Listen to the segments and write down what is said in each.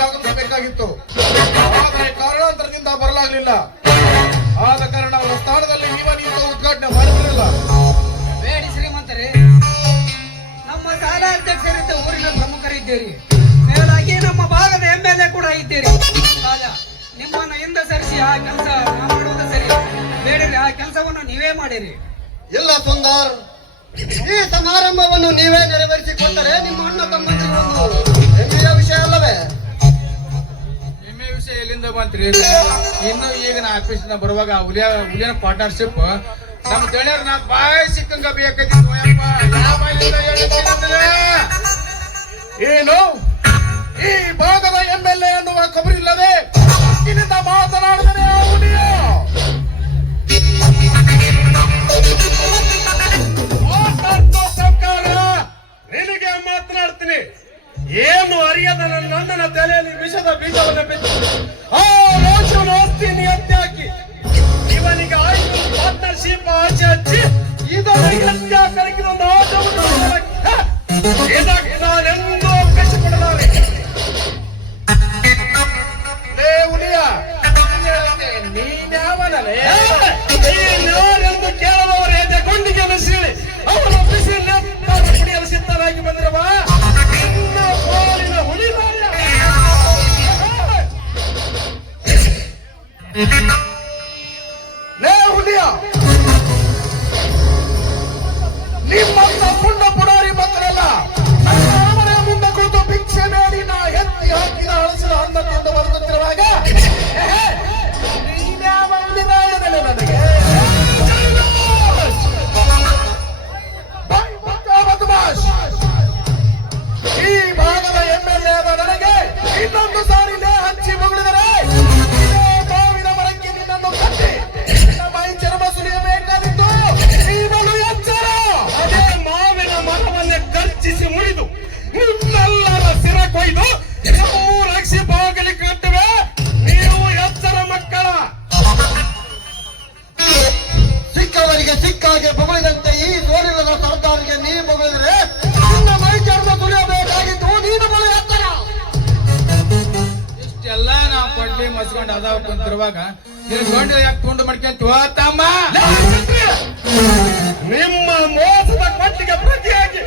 ಇಲ್ಲಿಗೆ ಆಗಮಿಸಬೇಕಾಗಿತ್ತು. ಆದರೆ ಕಾರಣಾಂತರದಿಂದ ಬರಲಾಗಲಿಲ್ಲ. ಆದ ಕಾರಣ ಅವರ ಸ್ಥಾನದಲ್ಲಿ ನೀವು ಉದ್ಘಾಟನೆ ಮಾಡಿದ್ರಲ್ಲ. ಬೇಡಿ ಶ್ರೀಮಂತರೇ, ನಮ್ಮ ಶಾಲಾಧ್ಯಕ್ಷರಿದ್ದ ಊರಿನ ಪ್ರಮುಖರಿದ್ದೀರಿ. ಮೇಲಾಗಿ ನಮ್ಮ ಭಾಗದ MLA ಕೂಡ ಇದ್ದೀರಿ. ರಾಜ, ನಿಮ್ಮನ್ನು ಹಿಂದ ಸರಿಸಿ ಆ ಕೆಲಸ ಮಾಡುವುದು ಸರಿ. ಬೇಡಿರಿ, ಆ ಕೆಲಸವನ್ನು ನೀವೇ ಮಾಡಿರಿ. ಇಲ್ಲ ಸುಂದರ್, ಈ ಸಮಾರಂಭವನ್ನು ನೀವೇ ನೆರವೇರಿಸಿಕೊಟ್ಟರೆ ನಿಮ್ಮ ಅಣ್ಣ ತಮ್ಮಂದಿರಿಗೊಂದು ಹೆಮ್ಮೆಯ ವಿಷಯ ಅಲ್ಲವೇ? ಹೆಮ್ಮೆ ವಿಷಯ ಎಲ್ಲಿಂದ ಬಂತ್ರಿ? ಇನ್ನು ಈಗ ನಾ ಆಫೀಸ್ನ ಬರುವಾಗ ಹುಲಿಯನ ಪಾರ್ಟ್ನರ್ಶಿಪ್ ನಮ್ಮ ಗೆಳೆಯರು ನಾ ಬಾಯಿ ಸಿಕ್ಕಂಗ ಬೇಕೈತಿ. ಏನು ಈ ಭಾಗದ MLA ಅನ್ನುವ ಖಬರಿಲ್ಲದೆ ಇಲ್ಲಿಂದ ಮಾತನಾಡಿದರೆ ನಿನಗೆ ಮಾತನಾಡ್ತೀನಿ. ಏನು ಅರಿಯದ ನನ್ನ ತಲೆಯಲ್ಲಿ ವಿಷದ ಬೀಜವನ್ನು ಬಿತ್ತು ಆ ರಾಜ್ಯವನ್ನು ಆಸ್ತಿನಿ ಎತ್ತಿ ಹಾಕಿ ಇವನಿಗೆ ಆಯ್ತು ಪಾರ್ಟ್ನರ್ಶಿಪ್ ಆಚೆ ಹಚ್ಚಿ ಇದನ್ನು ಎತ್ತಿ ಹಾಕಲಿಕ್ಕೆ ಇದಕ್ಕೆ ನಾನೆಂದೂ ಅವಕಾಶ ಕೊಡಲಾರೆ. ಲೇ ಹುಲಿಯ, ನೀನ್ಯಾವನಲೇ? ನೀನ್ಯಾರೆಂದು ಕೇಳುವವರ ಎದೆ ಗುಂಡಿಗೆ ಸೀಳಿ ಅವರ ಬಿಸಿ ಕುಡಿಯಲು ಸಿದ್ಧರಾಗಿ ಬಂದಿರುವ ನಿನ್ನ ಪಾಲಿನ ಹುಲಿರಾಯ. ಲೇ ಹುಲಿಯ, ನಿಮ್ಮಂತ ಪುಂಡ ಪುಡಾರಿ ಮಕ್ಕಳೆಲ್ಲ ನನ್ನ ಅರಮನೆಯ ಮುಂದೆ ಕೂತು ಭಿಕ್ಷೆ ಬೇಡಿ ನಾ ಎತ್ತಿ ಹಾಕಿದ ಹಳಸಿದ ಅನ್ನ ತಿಂದು ಬದುಕುತ್ತಿರುವಾಗ ನೀನ್ಯಾವ ಹುಲಿರಾಯದಲ್ಲಿ ನನಗೆ ಈ ಭಾಗದ MLA ಆದ ನನಗೆ ಇನ್ನೊಂದು ಸಾರಿ ಹಚ್ಚಿ ಮುಗಿದರೆ ಬಾವಿನ ಮರಕ್ಕೆ ನಿನ್ನನ್ನು ಕಟ್ಟಿ ನಿನ್ನ ಮೈ ಚರ್ಮ ಸುಲಿಯಬೇಕಾದಿತ್ತು. ನೀನು ಎಚ್ಚರ. ಅದೇ ಮಾವಿನ ಮರವನ್ನೇ ಗರ್ಜಿಸಿ ಮುರಿದು ನಿಮ್ಮೆಲ್ಲರ ಸಿರ ಕೊಯ್ದು ರಕ್ಷಿ ಬಾಗಿಲಿ ಕಟ್ಟುವೆ. ನೀವು ಎಚ್ಚರ ಮಕ್ಕಳ. ಸಿಕ್ಕವರಿಗೆ ಸಿಕ್ಕಾಗೆ ಬೊಗಳಿದಂತೆ ಈ ಸೋಲಿಲ್ಲದ ಸರ್ದಾರಿಗೆ ನೀ ಬೊಗಳಿದ್ರೆ ನಿನ್ನ ಮೈ ಚರ್ಮ ತುಳಿಯಬೇಕಾಗಿತ್ತು. ನೀನು ಬಳಿ ಎತ್ತರ. ಇಷ್ಟೆಲ್ಲ ನಾವು ಕೊಡ್ಲಿ ಮಸ್ಕೊಂಡು ಅದಾವ ಕುಂತಿರುವಾಗ ನೀನು ಗಂಡು ಯಾಕೆ ತುಂಡು ಮಾಡ್ಕೊಂತ ತಮ್ಮ? ನಿಮ್ಮ ಮೋಸದ ಕೊಟ್ಟಿಗೆ ಪ್ರತಿಯಾಗಿ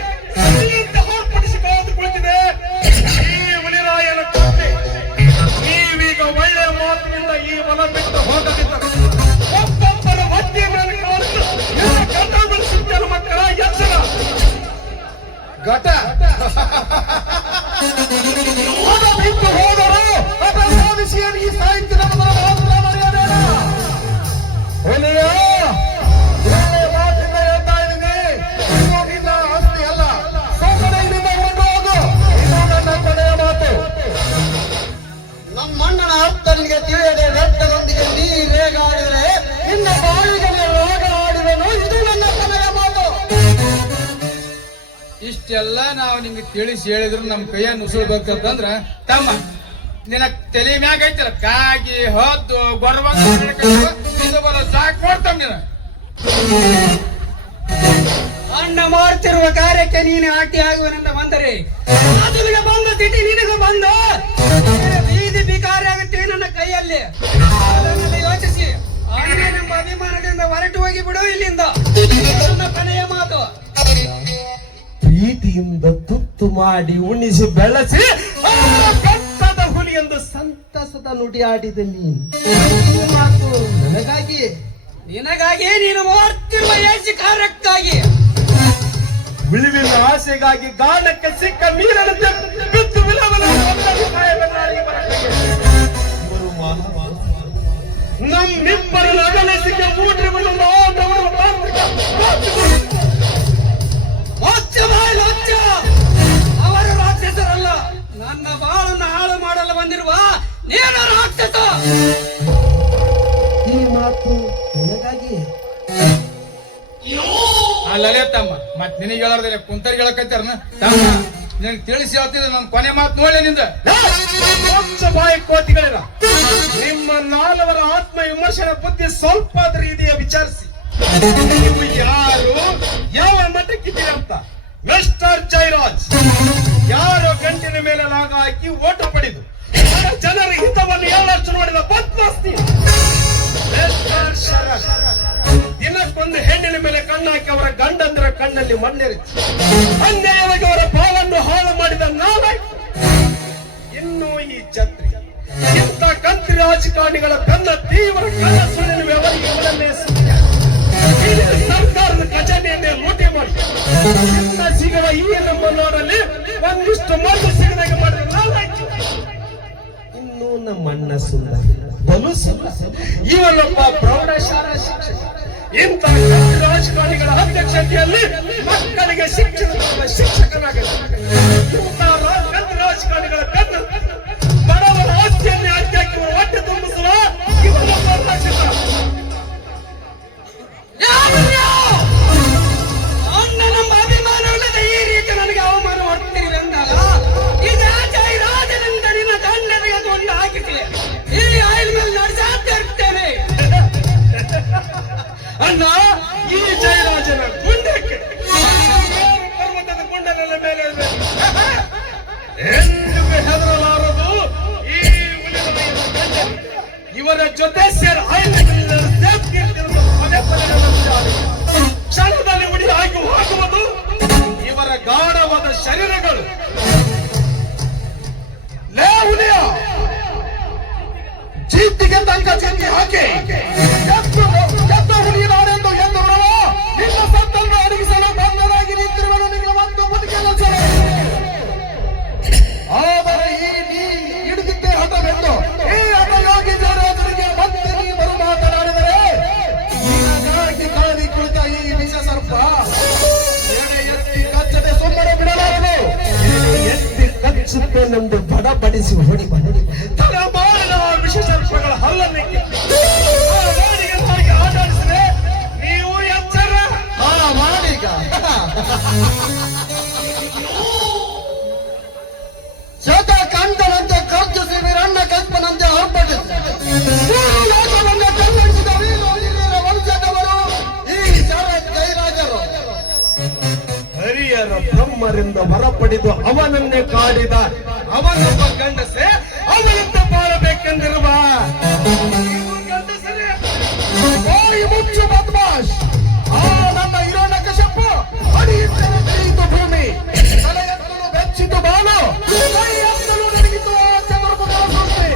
ಹೊರಪಡಿಸಿಕೊಂಡು ಕುಳಿತಿದೆ ಈ ಹುಲಿರಾಯನ ಕೊಟ್ಟೆ. ನೀವೀಗ ಒಳ್ಳೆಯ ಮಾತಿನಿಂದ ಈ ಹೊಲ ಬಿಟ್ಟು ಹೋಗದಿದ್ದರೆ ಒಬ್ಬೊಬ್ಬರ ಹೊಟ್ಟೆ ಮೇಲೆ ಕಾಲು ಬೆಳೆಸುತ್ತೇನೆ ಮಕ್ಕಳ. ಎಚ್ಚರ. ಘಟ ಬಿಟ್ಟು ಹೋದರು ಸಾಧಿಸಿ ಈ ಸಾಹಿತ್ಯದ ಮಾತ್ರ ಮರೆಯಬೇಡ. ಮಾತಿಂದ ಹೇಳ್ತಾ ಇದ್ದೀನಿ, ನಿನ್ನ ಆಸ್ತಿ ಅಲ್ಲ. ಸೋಮನೆ ಇಲ್ಲಿಂದ ಹೊರಟು ಹೋಗು. ಇದು ನನ್ನ ಕೊನೆಯ ಮಾತು. ನಮ್ಮಣ್ಣನ ಅರ್ಥ ನಿನಗೆ ತಿಳಿಯದೆ ವ್ಯರ್ಥದೊಂದಿಗೆ ನೀ ರೇಗಾಡಿದರೆ ನಿನ್ನ ಬಾಯಿಗೆ ರೋಗ ಆಡಿದನು. ಇದು ನನ್ನ ಕೊನೆಯ ಮಾತು. ಇಷ್ಟೆಲ್ಲ ನಾವು ನಿಮ್ಗೆ ತಿಳಿಸಿ ಹೇಳಿದ್ರು ನಮ್ ಕೈಯ ನುಸುಳು ಬೇಕಂತಂದ್ರ ತಮ್ಮ ನಿನ್ನ ತಲೆ ಮ್ಯಾಗ ಐತಲ್ಲ ಕಾಗಿ ಹೊದ್ದು ಗೊರವ ಸಾಕ್ ಕೊಡ್ತಾವ ನೀನು. ಅಣ್ಣ ಮಾಡುತ್ತಿರುವ ಕಾರ್ಯಕ್ಕೆ ನೀನು ಆಟಿ ಆಗುವನೆಂದ ಬಂದರೆ ಅದಕ್ಕೆ ಬಂದ ತಿಟಿ ನಿನಗೂ ಬಂದು ಬೀದಿ ಬಿಕಾರಿ ಆಗುತ್ತೆ ನನ್ನ ಕೈಯಲ್ಲಿ. ಅದನ್ನೆಲ್ಲ ಯೋಚಿಸಿ ಅಣ್ಣನೆಂಬ ಅಭಿಮಾನದಿಂದ ಹೊರಟು ಹೋಗಿ ಬಿಡು ಇಲ್ಲಿಂದ. ನನ್ನ ಕೊನೆಯ ಮಾತು. ಪ್ರೀತಿಯಿಂದ ತುತ್ತು ಮಾಡಿ ಉಣಿಸಿ ಬೆಳೆಸಿ ಬೆಟ್ಟದ ಹುಲಿ ಎಂದು ಸಂತಸದ ನುಡಿ ಆಡಿದ ನೀನು. ಮಾತು ನನಗಾಗಿ, ನಿನಗಾಗಿ, ನೀನು ಮಾಡ್ತಿರುವ ಏಸಿ ಕಾರ್ಯಕ್ಕಾಗಿ, ಉಳಿವಿನ ಆಸೆಗಾಗಿ ಗಾಢಕ್ಕೆ ಸಿಕ್ಕ ಮೀರನಂತೆ ಬಿದ್ದು ವಿಲವಲ ನಮ್ಮಿಬ್ಬರ ಅಗಲಿಸಿಕ ಮೂಟವನ್ನು ಅವರು ರಾಕ್ಷಸರಲ್ಲ. ನನ್ನ ಬಾಳನ್ನು ಹಾಳು ಮಾಡಲು ಬಂದಿರುವ ನೀನು ರಾಕ್ಷಸ. ಈ ಮಾತು ನನಗಾಗಿ. ಅಲ್ಲೇ ತಮ್ಮ ಮತ್ ನಿನಗೆ ಹೇಳೋದಿಲ್ಲ ಕುಂತರಿಗೆ ಹೇಳಕತ್ತಾರನ ತಮ್ಮ. ನಿನಗೆ ತಿಳಿಸಿ ಹೇಳ್ತಿದ್ದೆ ನನ್ನ ಕೊನೆ ಮಾತು ನೋಡಿ ನಿಂದ ಬಾಯಿ ಕೋತಿಗಳಿಲ್ಲ. ನಿಮ್ಮ ನಾಲ್ವರ ಆತ್ಮ ವಿಮರ್ಶನ ಬುದ್ಧಿ ಸ್ವಲ್ಪ ರೀತಿಯ ವಿಚಾರಿಸಿ. ನೀವು ಯಾರು ಯಾವ ಮಟ್ಟಕ್ಕಿದ್ದೀರಿ ಅಂತ ಮಿಸ್ಟರ್ ಜಯರಾಜ್, ಯಾರೋ ಗಂಟಿನ ಮೇಲೆ ಲಾಗ ಹಾಕಿ ಓಟು ಪಡೆದು ಜನರ ಹಿತವನ್ನು ಎಲ್ಲಷ್ಟು ನೋಡಿದ ಬದ್ಮಾಸ್ತಿ ಮಿಸ್ಟರ್ ಶರತ್, ದಿನಕ್ಕೊಂದು ಹೆಣ್ಣಿನ ಮೇಲೆ ಕಣ್ಣು ಹಾಕಿ ಅವರ ಗಂಡಂದಿರ ಕಣ್ಣಲ್ಲಿ ಮಣ್ಣೆರಿಸಿ ಅನ್ಯಾಯವಾಗಿ ಅವರ ಪಾಲನ್ನು ಹಾಳು ಮಾಡಿದ ನಾವೇ. ಇನ್ನು ಈ ಛತ್ರಿ ಇಂಥ ಕಂತ್ರಿ ರಾಜಕಾರಣಿಗಳ ಬೆನ್ನ ತೀವ್ರ ಕನಸುಳಿನ ವ್ಯವಹಾರಿಗೆ ಅವರನ್ನೇ ಸರ್ಕಾರದ ಖಜಾನೆಯನ್ನೇ ಲೂಟಿ ಮಾಡಿ ಇನ್ನ ಸಿಗುವ ಈ ನಮ್ಮ ನಾಡಲ್ಲಿ ಒಂದಿಷ್ಟು ಮಣ್ಣು ಸಿಗದಾಗ ಮಾಡಿದ ನಾವೇ. ಇನ್ನು ನಮ್ಮ ಅಣ್ಣ ಸುಂದರ ಬಲು ಇವನೊಬ್ಬ ಪ್ರೌಢಶಾಲಾ ಶಿಕ್ಷಕ. ಇಂಥ ರಾಜಕಾರಣಿಗಳ ಅಧ್ಯಕ್ಷತೆಯಲ್ಲಿ ಮಕ್ಕಳಿಗೆ ಶಿಕ್ಷಕನಾಗಲಿ. ರಾಜಕಾರಣಿಗಳ ಬೆನ್ನು ಬಡವರ ಆಸ್ತಿಯನ್ನೇ ಅಡ್ಡಾಕಿ ಹೊಟ್ಟೆ ತುಂಬಿಸುವ ಇವನೊಬ್ಬ ರಾಜಕ. ಅಣ್ಣ ನಮ್ಮ ಅಭಿಮಾನವಿಲ್ಲದ ಈ ರೀತಿ ನನಗೆ ಅವಮಾನ ಮಾಡ್ತೀರಿ ಅಂದಾಗ ಇದು ಜಯರಾಜನಿಂದ ನಿನ್ನ ದಂಡನೆಗೆ ಕೊಂಡ ಹಾಕಿಸಿ ಈ ಆಯಿಲ್ ಮೇಲೆ ನಡೆಸಾಡ್ತಾ ಇರ್ತೇನೆ. ಅಣ್ಣ, ಈ ಜಯರಾಜನ ಗುಂಡಕ್ಕೆ ಪರ್ವತದ ಗುಂಡನ ಮೇಲೆ ಎಂದಿಗೂ ಹೆದರಲಾರದು ಈ ಉಳಿದ ಇವರ ಜೊತೆ ಸೇರಿ ಕ್ಷಣದಲ್ಲಿ ಉಡಿ ಆಗಿ ಹೋಗುವುದು ಇವರ ಗಾಢವಾದ ಶರೀರಗಳು. ಲೇ ಹುಲಿಯ, ಜೀತಿಗೆ ತನಕ ಚೆಂದಿ ಹಾಕಿ ಎತ್ತ ಹುಲಿ ನಾಡೆಂದು ಎಂದವರು ನಿನ್ನ ಸತ್ತನ್ನು ಅಡಗಿಸಲು ಬಂದನಾಗಿ ನಿಂತಿರುವನು ನಿಮಗೆ ಒಂದು ಬದುಕಲು. ಆದರೆ ಈ ನೀ ಹಿಡಿದಿದ್ದೇ ಹಠವೆಂದು ಈ ಹಠಯೋಗಿ ಜಯರಾಜನಿಗೆ ಮತ್ತೆ ನೀ ಬರು ಮಾತನಾಡಿದರೆ ನಿನಗಾಗಿ ಕಾದಿ ಕುಳಿತ ಈ ವಿಷ ಸರ್ಪ ಎಡೆ ಎತ್ತಿ ಕಚ್ಚದೆ ಸುಮ್ಮನೆ ಬಿಡಲಾರದು. ಎತ್ತಿ ಕಚ್ಚುತ್ತೇನೆಂದು ಬಡಬಡಿಸಿ ಹೊಡಿ ತಲೆಮಾರಿನ ವಿಷ ಸರ್ಪಗಳ ಹಲ್ಲನ್ನು ಆಟಾಡಿಸಿದ್ರೆ ನೀವು ಎಚ್ಚರ ಮಾಡೀಗ. ಶತ ಕಂಠನಂತೆ ಕರ್ಜಿಸಿ ವೀರಣ್ಣ ಕಲ್ಪನಂತೆ ಹೊರಪಟ್ಟಿದ್ದ ಲೋಕವನ್ನು ಕನ್ನಡಿಸಿದ ವೀರ ವಂಶದವರು ಈ ಶರತ್ ಜಯರಾಜರು. ಹರಿಯರ ಬ್ರಹ್ಮರಿಂದ ಹೊರಪಡಿದು ಅವನನ್ನೇ ಕಾಡಿದ ಅವನೊಬ್ಬ ಗಂಡಸೆ ಅವನಂತೆ ಬಾಳಬೇಕೆಂದಿರುವ ಗಂಡಸರೇ. ಓಯ್ ಮುಚ್ಚು ಬದ್ಮಾಶ್, ಆ ನನ್ನ ಹಿರಣ್ಯ ಕಶ್ಯಪ ಅಡಿಯಿಟ್ಟರೆ ತಿಳಿಯಿತು ಭೂಮಿ, ತಲೆ ಎತ್ತಲು ಬೆಚ್ಚಿತು ಬಾನು, ಕೈ ಎತ್ತಲು ನಡಗಿತು ಆ ಚತುರ್ಮುಖನ ಸೃಷ್ಟಿ.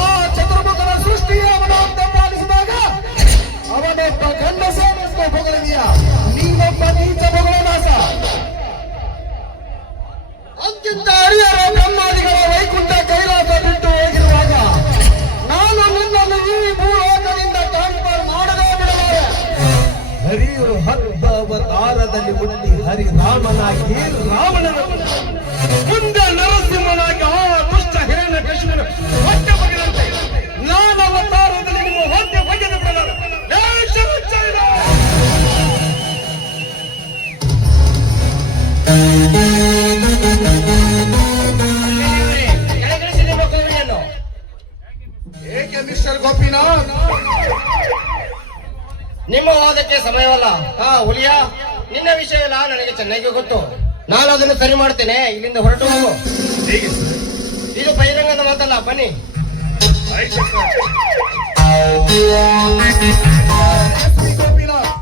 ಆ ಚತುರ್ಮುಖನ ಸೃಷ್ಟಿಯೇ ಅವನಂತೆ ಪಾಲಿಸಿದಾಗ ಅವನೊಬ್ಬ ಗಂಡಸೇನೆಂದು ಹೊಗಳಿದೀಯ, ನೀನೊಬ್ಬ ನೀಚ ಹೊಗಳನಾಸ. ಅಂತಿಂತ ಹರಿಯರ ಬ್ರಹ್ಮಾದಿಗಳ ವೈಕುಂಠ ಕೈಲಾಸ ಬಿಟ್ಟು ಹೋಗಿರುವಾಗ ನಾನು ನಿನ್ನನ್ನು ಈ ಭೂಲೋಕದಿಂದ ಟ್ರಾನ್ಸ್ಫರ್ ಮಾಡದೇ ಬಿಡಲಾರೆ. ಹರಿಯರು ಹದ್ದ ಅವತಾರದಲ್ಲಿ ಹುಟ್ಟಿ ಹರಿರಾಮನಾಗಿ ರಾವಣನ ಮುಂದೆ ನರಸಿಂಹನಾಗಿ ಆ ದುಷ್ಟ ಹಿರಣ್ಯ ಕೃಷ್ಣನ ಹೊಟ್ಟೆ ಬಗೆದಂತೆ ನಾನು ಅವತಾರದಲ್ಲಿ ನಿಮ್ಮ ಹೊಟ್ಟೆ ಬಗೆದು ಬಿಡಲಾರೆ. ಏಕೆ ಮಿಸ್ಟರ್ ಗೋಪಿನಾಥ್? ನಿಮ್ಮ ವಾದಕ್ಕೆ ಸಮಯವಲ್ಲ. ಹುಲಿಯ, ನಿನ್ನ ವಿಷಯ ಎಲ್ಲ ನನಗೆ ಚೆನ್ನಾಗಿ ಗೊತ್ತು. ನಾನು ಅದನ್ನು ಸರಿ ಮಾಡ್ತೇನೆ. ಇಲ್ಲಿಂದ ಹೊರಟು ಹೋಗು. ಹೇಗೆ ಸರ್? ಇದು ಬಹಿರಂಗದ ಮಾತಲ್ಲ, ಬನ್ನಿ. ಆಯ್ತು ಸರ್. ಗೋಪಿನಾಥ್,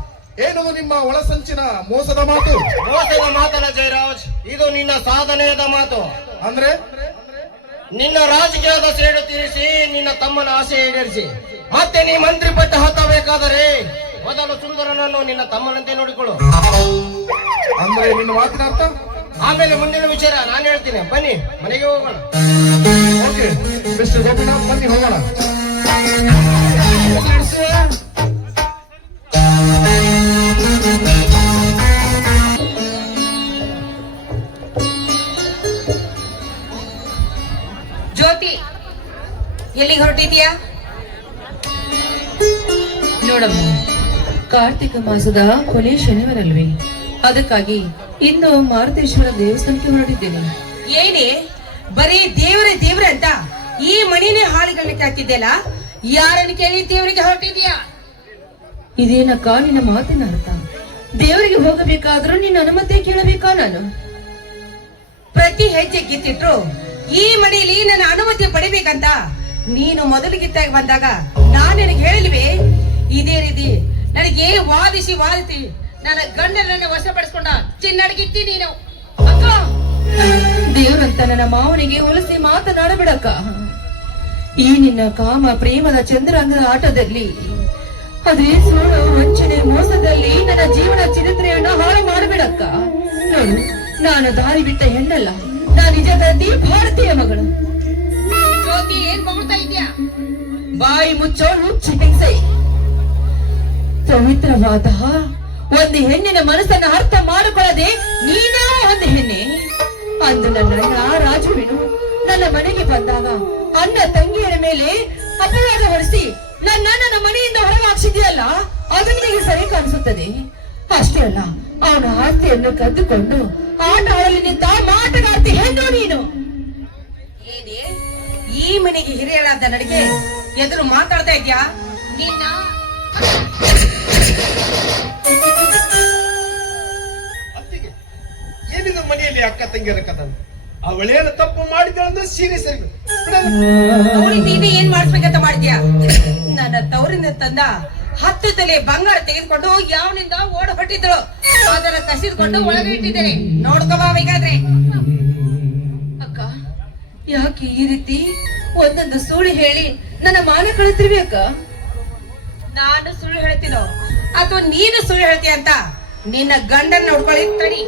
ಏನದು ನಿಮ್ಮ ಒಳಸಂಚಿನ ಮೋಸದ ಮಾತು? ಮೋಸದ ಮಾತಲ್ಲ ಜಯರಾಜ್, ಇದು ನಿನ್ನ ಸಾಧನೆಯದ ಮಾತು. ಅಂದ್ರೆ ನಿನ್ನ ರಾಜಕೀಯದ ಸೇಡು ತೀರಿಸಿ ನಿನ್ನ ತಮ್ಮನ ಆಸೆ ಈಡೇರಿಸಿ ಮತ್ತೆ ನೀ ಮಂತ್ರಿ ಪಟ್ಟ ಹತ್ತಬೇಕಾದರೆ ಮೊದಲು ಸುಂದರನನ್ನು ನಿನ್ನ ತಮ್ಮನಂತೆ ನೋಡಿಕೊಳ್ಳು. ಅಂದ್ರೆ ನಿನ್ನ ಮಾತಿನ ಅರ್ಥ? ಆಮೇಲೆ ಮುಂದಿನ ವಿಚಾರ ನಾನು ಹೇಳ್ತೀನಿ. ಬನ್ನಿ, ಮನೆಗೆ ಹೋಗೋಣ. ಓಕೆ ಮಿಸ್ಟರ್ ಗೋಪಿನಾಥ್, ಬನ್ನಿ ಹೋಗೋಣ. ಜ್ಯೋತಿ, ಎಲ್ಲಿಗೆ ಹೊರಟಿದ್ಯಾ? ನೋಡಮ್ಮ, ಕಾರ್ತಿಕ ಮಾಸದ ಕೊನೆ ಶನಿವಾರಲ್ವೇ, ಅದಕ್ಕಾಗಿ ಇಂದು ಮಾರುತೇಶ್ವರ ದೇವಸ್ಥಾನಕ್ಕೆ ಹೊರಟಿದ್ದೇನೆ. ಏನೇ ಬರೀ ದೇವ್ರೆ ಅಂತ ಈ ಮಣಿನೇ ಹಾಳುಗಳನ್ನ ಕೇಳ್ತಿದ್ದೆಲ್ಲ, ಯಾರನ್ನು ಕೇಳಿ ದೇವರಿಗೆ ಹೊರಟಿದ್ಯಾ? ಇದೇನಕ್ಕ ನಿನ್ನ ಮಾತಿನ ಅರ್ಥ? ದೇವರಿಗೆ ಹೋಗಬೇಕಾದ್ರೂ ನಿನ್ನ ಅನುಮತಿ ಕೇಳಬೇಕಾ ನಾನು? ಪ್ರತಿ ಹೆಜ್ಜೆ ಗಿತ್ತಿಟ್ರು ಈ ಮನೆಯಲ್ಲಿ ನನ್ನ ಅನುಮತಿ ಪಡಿಬೇಕಂತ ನೀನು ಮೊದಲು ಗಿತ್ತಾಗಿ ಬಂದಾಗ ನಾನು ನಿನಗೆ ಹೇಳಿಲ್ವೇ? ಇದೇ ರೀತಿ ನನಗೆ ವಾದಿಸಿ ನನ್ನ ಗಂಡನನ್ನ ವಶಪಡಿಸ್ಕೊಂಡ ಚಿನ್ನಡಗಿತ್ತಿ ನೀನು. ಅಕ್ಕ, ದೇವರಂತ ನನ್ನ ಮಾವನಿಗೆ ಹೋಲಿಸಿ ಮಾತನಾಡಬೇಡಕ್ಕ. ಈ ನಿನ್ನ ಕಾಮ ಪ್ರೇಮದ ಚಂದ್ರಾಂಗದ ಆಟದಲ್ಲಿ, ಅದೇ ಸುಳ್ಳು ವಂಚನೆ ಮೋಸದಲ್ಲಿ ನನ್ನ ಜೀವನ ಚರಿತ್ರೆಯನ್ನ ಹಾಳು ಮಾಡಬೇಡಕ್ಕ. ನೋಡು, ನಾನು ದಾರಿ ಬಿಟ್ಟ ಹೆಣ್ಣಲ್ಲ, ನಾನು ನಿಜಗತಿ ಭಾರತೀಯ ಮಗಳು. ಜ್ಯೋತಿ, ಏನ್ ಮಗುಳ್ತಾ ಇದ್ಯಾ? ಬಾಯಿ ಮುಚ್ಚೋ ಹುಚ್ಚಿ ಹಿಂಸೆ. ಪವಿತ್ರವಾದ ಒಂದು ಹೆಣ್ಣಿನ ಮನಸ್ಸನ್ನ ಅರ್ಥ ಮಾಡಿಕೊಳ್ಳದೆ ನೀನೇ ಒಂದು ಹೆಣ್ಣೆ. ಅಂದು ನನ್ನ ರಾಜುವಿನು ನನ್ನ ಮನೆಗೆ ಬಂದಾಗ ಅಣ್ಣ ತಂಗಿಯರ ಮೇಲೆ ಅಪರಾಧ ಹೊರಿಸಿ ನನ್ನ ಮನೆಯಿಂದ ಹೊರಗೆ ಹಾಕ್ಸಿದ್ಯಲ್ಲ, ಅದು ನಿನಗೆ ಸರಿ ಕಾಣಿಸುತ್ತದೆ. ಅಷ್ಟೇ ಅಲ್ಲ, ಅವನ ಆಸ್ತಿಯನ್ನು ಕದ್ದುಕೊಂಡು ಆಟ ಆಡಲು ನಿಂತ ಮಾಟಗಾರ್ತಿ ಹೆಣ್ಣು ನೀನು. ಏನೇ ಈ ಮನೆಗೆ ಹಿರಿಯರಾದ ನನಗೆ ಎದುರು ಮಾತಾಡ್ತಾ ಇದ್ಯಾ? ನಿನ್ನ ಅತ್ತಿಗೆ, ಏನಿದು ಮನೆಯಲ್ಲಿ ಅಕ್ಕ ತಂಗಿಯರ ಕಥನ? ಅವಳೇನು ತಪ್ಪು ಮಾಡಿದಳಂದ್ರೆ ಸೀರಿಯಸ್ ಆಗಿ ಅವಳಿಂದ ನೀನು ಏನ್ ಮಾಡಿಸ್ಬೇಕಂತ ಮಾಡಿದ್ಯಾ? ನನ್ನ ತವರಿಂದ ತಂದ 10 ತೊಲೆ ಬಂಗಾರ ತೆಗೆದುಕೊಂಡು ಯಾವನಿಂದ ಓಡ ಹೊಟ್ಟಿದ್ದಳು, ಅದನ್ನ ಕಸಿದ್ಕೊಂಡು ಒಳಗೆ ಇಟ್ಟಿದ್ದೇನೆ, ನೋಡ್ಕೋಬಾ ಬೇಕಾದ್ರೆ. ಅಕ್ಕ, ಯಾಕೆ ಈ ರೀತಿ ಒಂದೊಂದು ಸುಳ್ಳು ಹೇಳಿ ನನ್ನ ಮಾನ ಕಳಿತಿರ್ವಿ ಅಕ್ಕ? ನಾನು ಸುಳ್ಳು ಹೇಳ್ತೀನೋ ಅಥವಾ ನೀನು ಸುಳ್ಳು ಹೇಳ್ತೀಯ ಅಂತ ನಿನ್ನ ಗಂಡನ ನೋಡ್ಕೊಳ್ಳಿ ತಡಿ.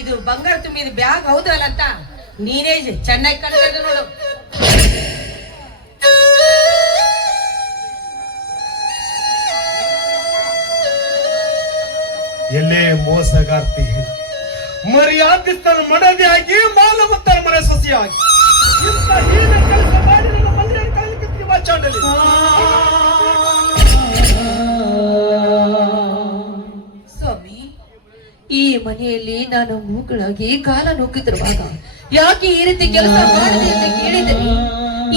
ಇದು ಬಂಗಾರ ತುಂಬಿದ ಬ್ಯಾಗ್ ಹೌದಲ್ಲ ಅಂತ ನೀನೇ ಚೆನ್ನಾಗಿ ಕಾಣ್ತದೆ ನೋಡು. ಎಲ್ಲೇ ಮೋಸಗಾರ್ತಿ, ಮರ್ಯಾದಿಸ್ತನ ಮಡದಿ ಆಗಿ ಮಾಲಮತ್ತರ ಮನೆ ಸೊಸೆಯಾಗಿ ಇಂಥ ಹೀನ ಕೆಲಸ ಮಾಡಿ ನನ್ನ ಮನೆಯನ್ನು ಕಳಲಿಕ್ಕೆ ವಾಚಾಡಲಿ. ಸ್ವಾಮಿ, ಈ ಮನೆಯಲ್ಲಿ ನಾನು ಮೂಗಳಾಗಿ ಕಾಲ ನೂಕುತ್ತಿರುವಾಗ ಯಾಕೆ ಈ ರೀತಿ ಕೆಲಸ ಮಾಡಿದೆ ಅಂತ ಕೇಳಿದರೆ,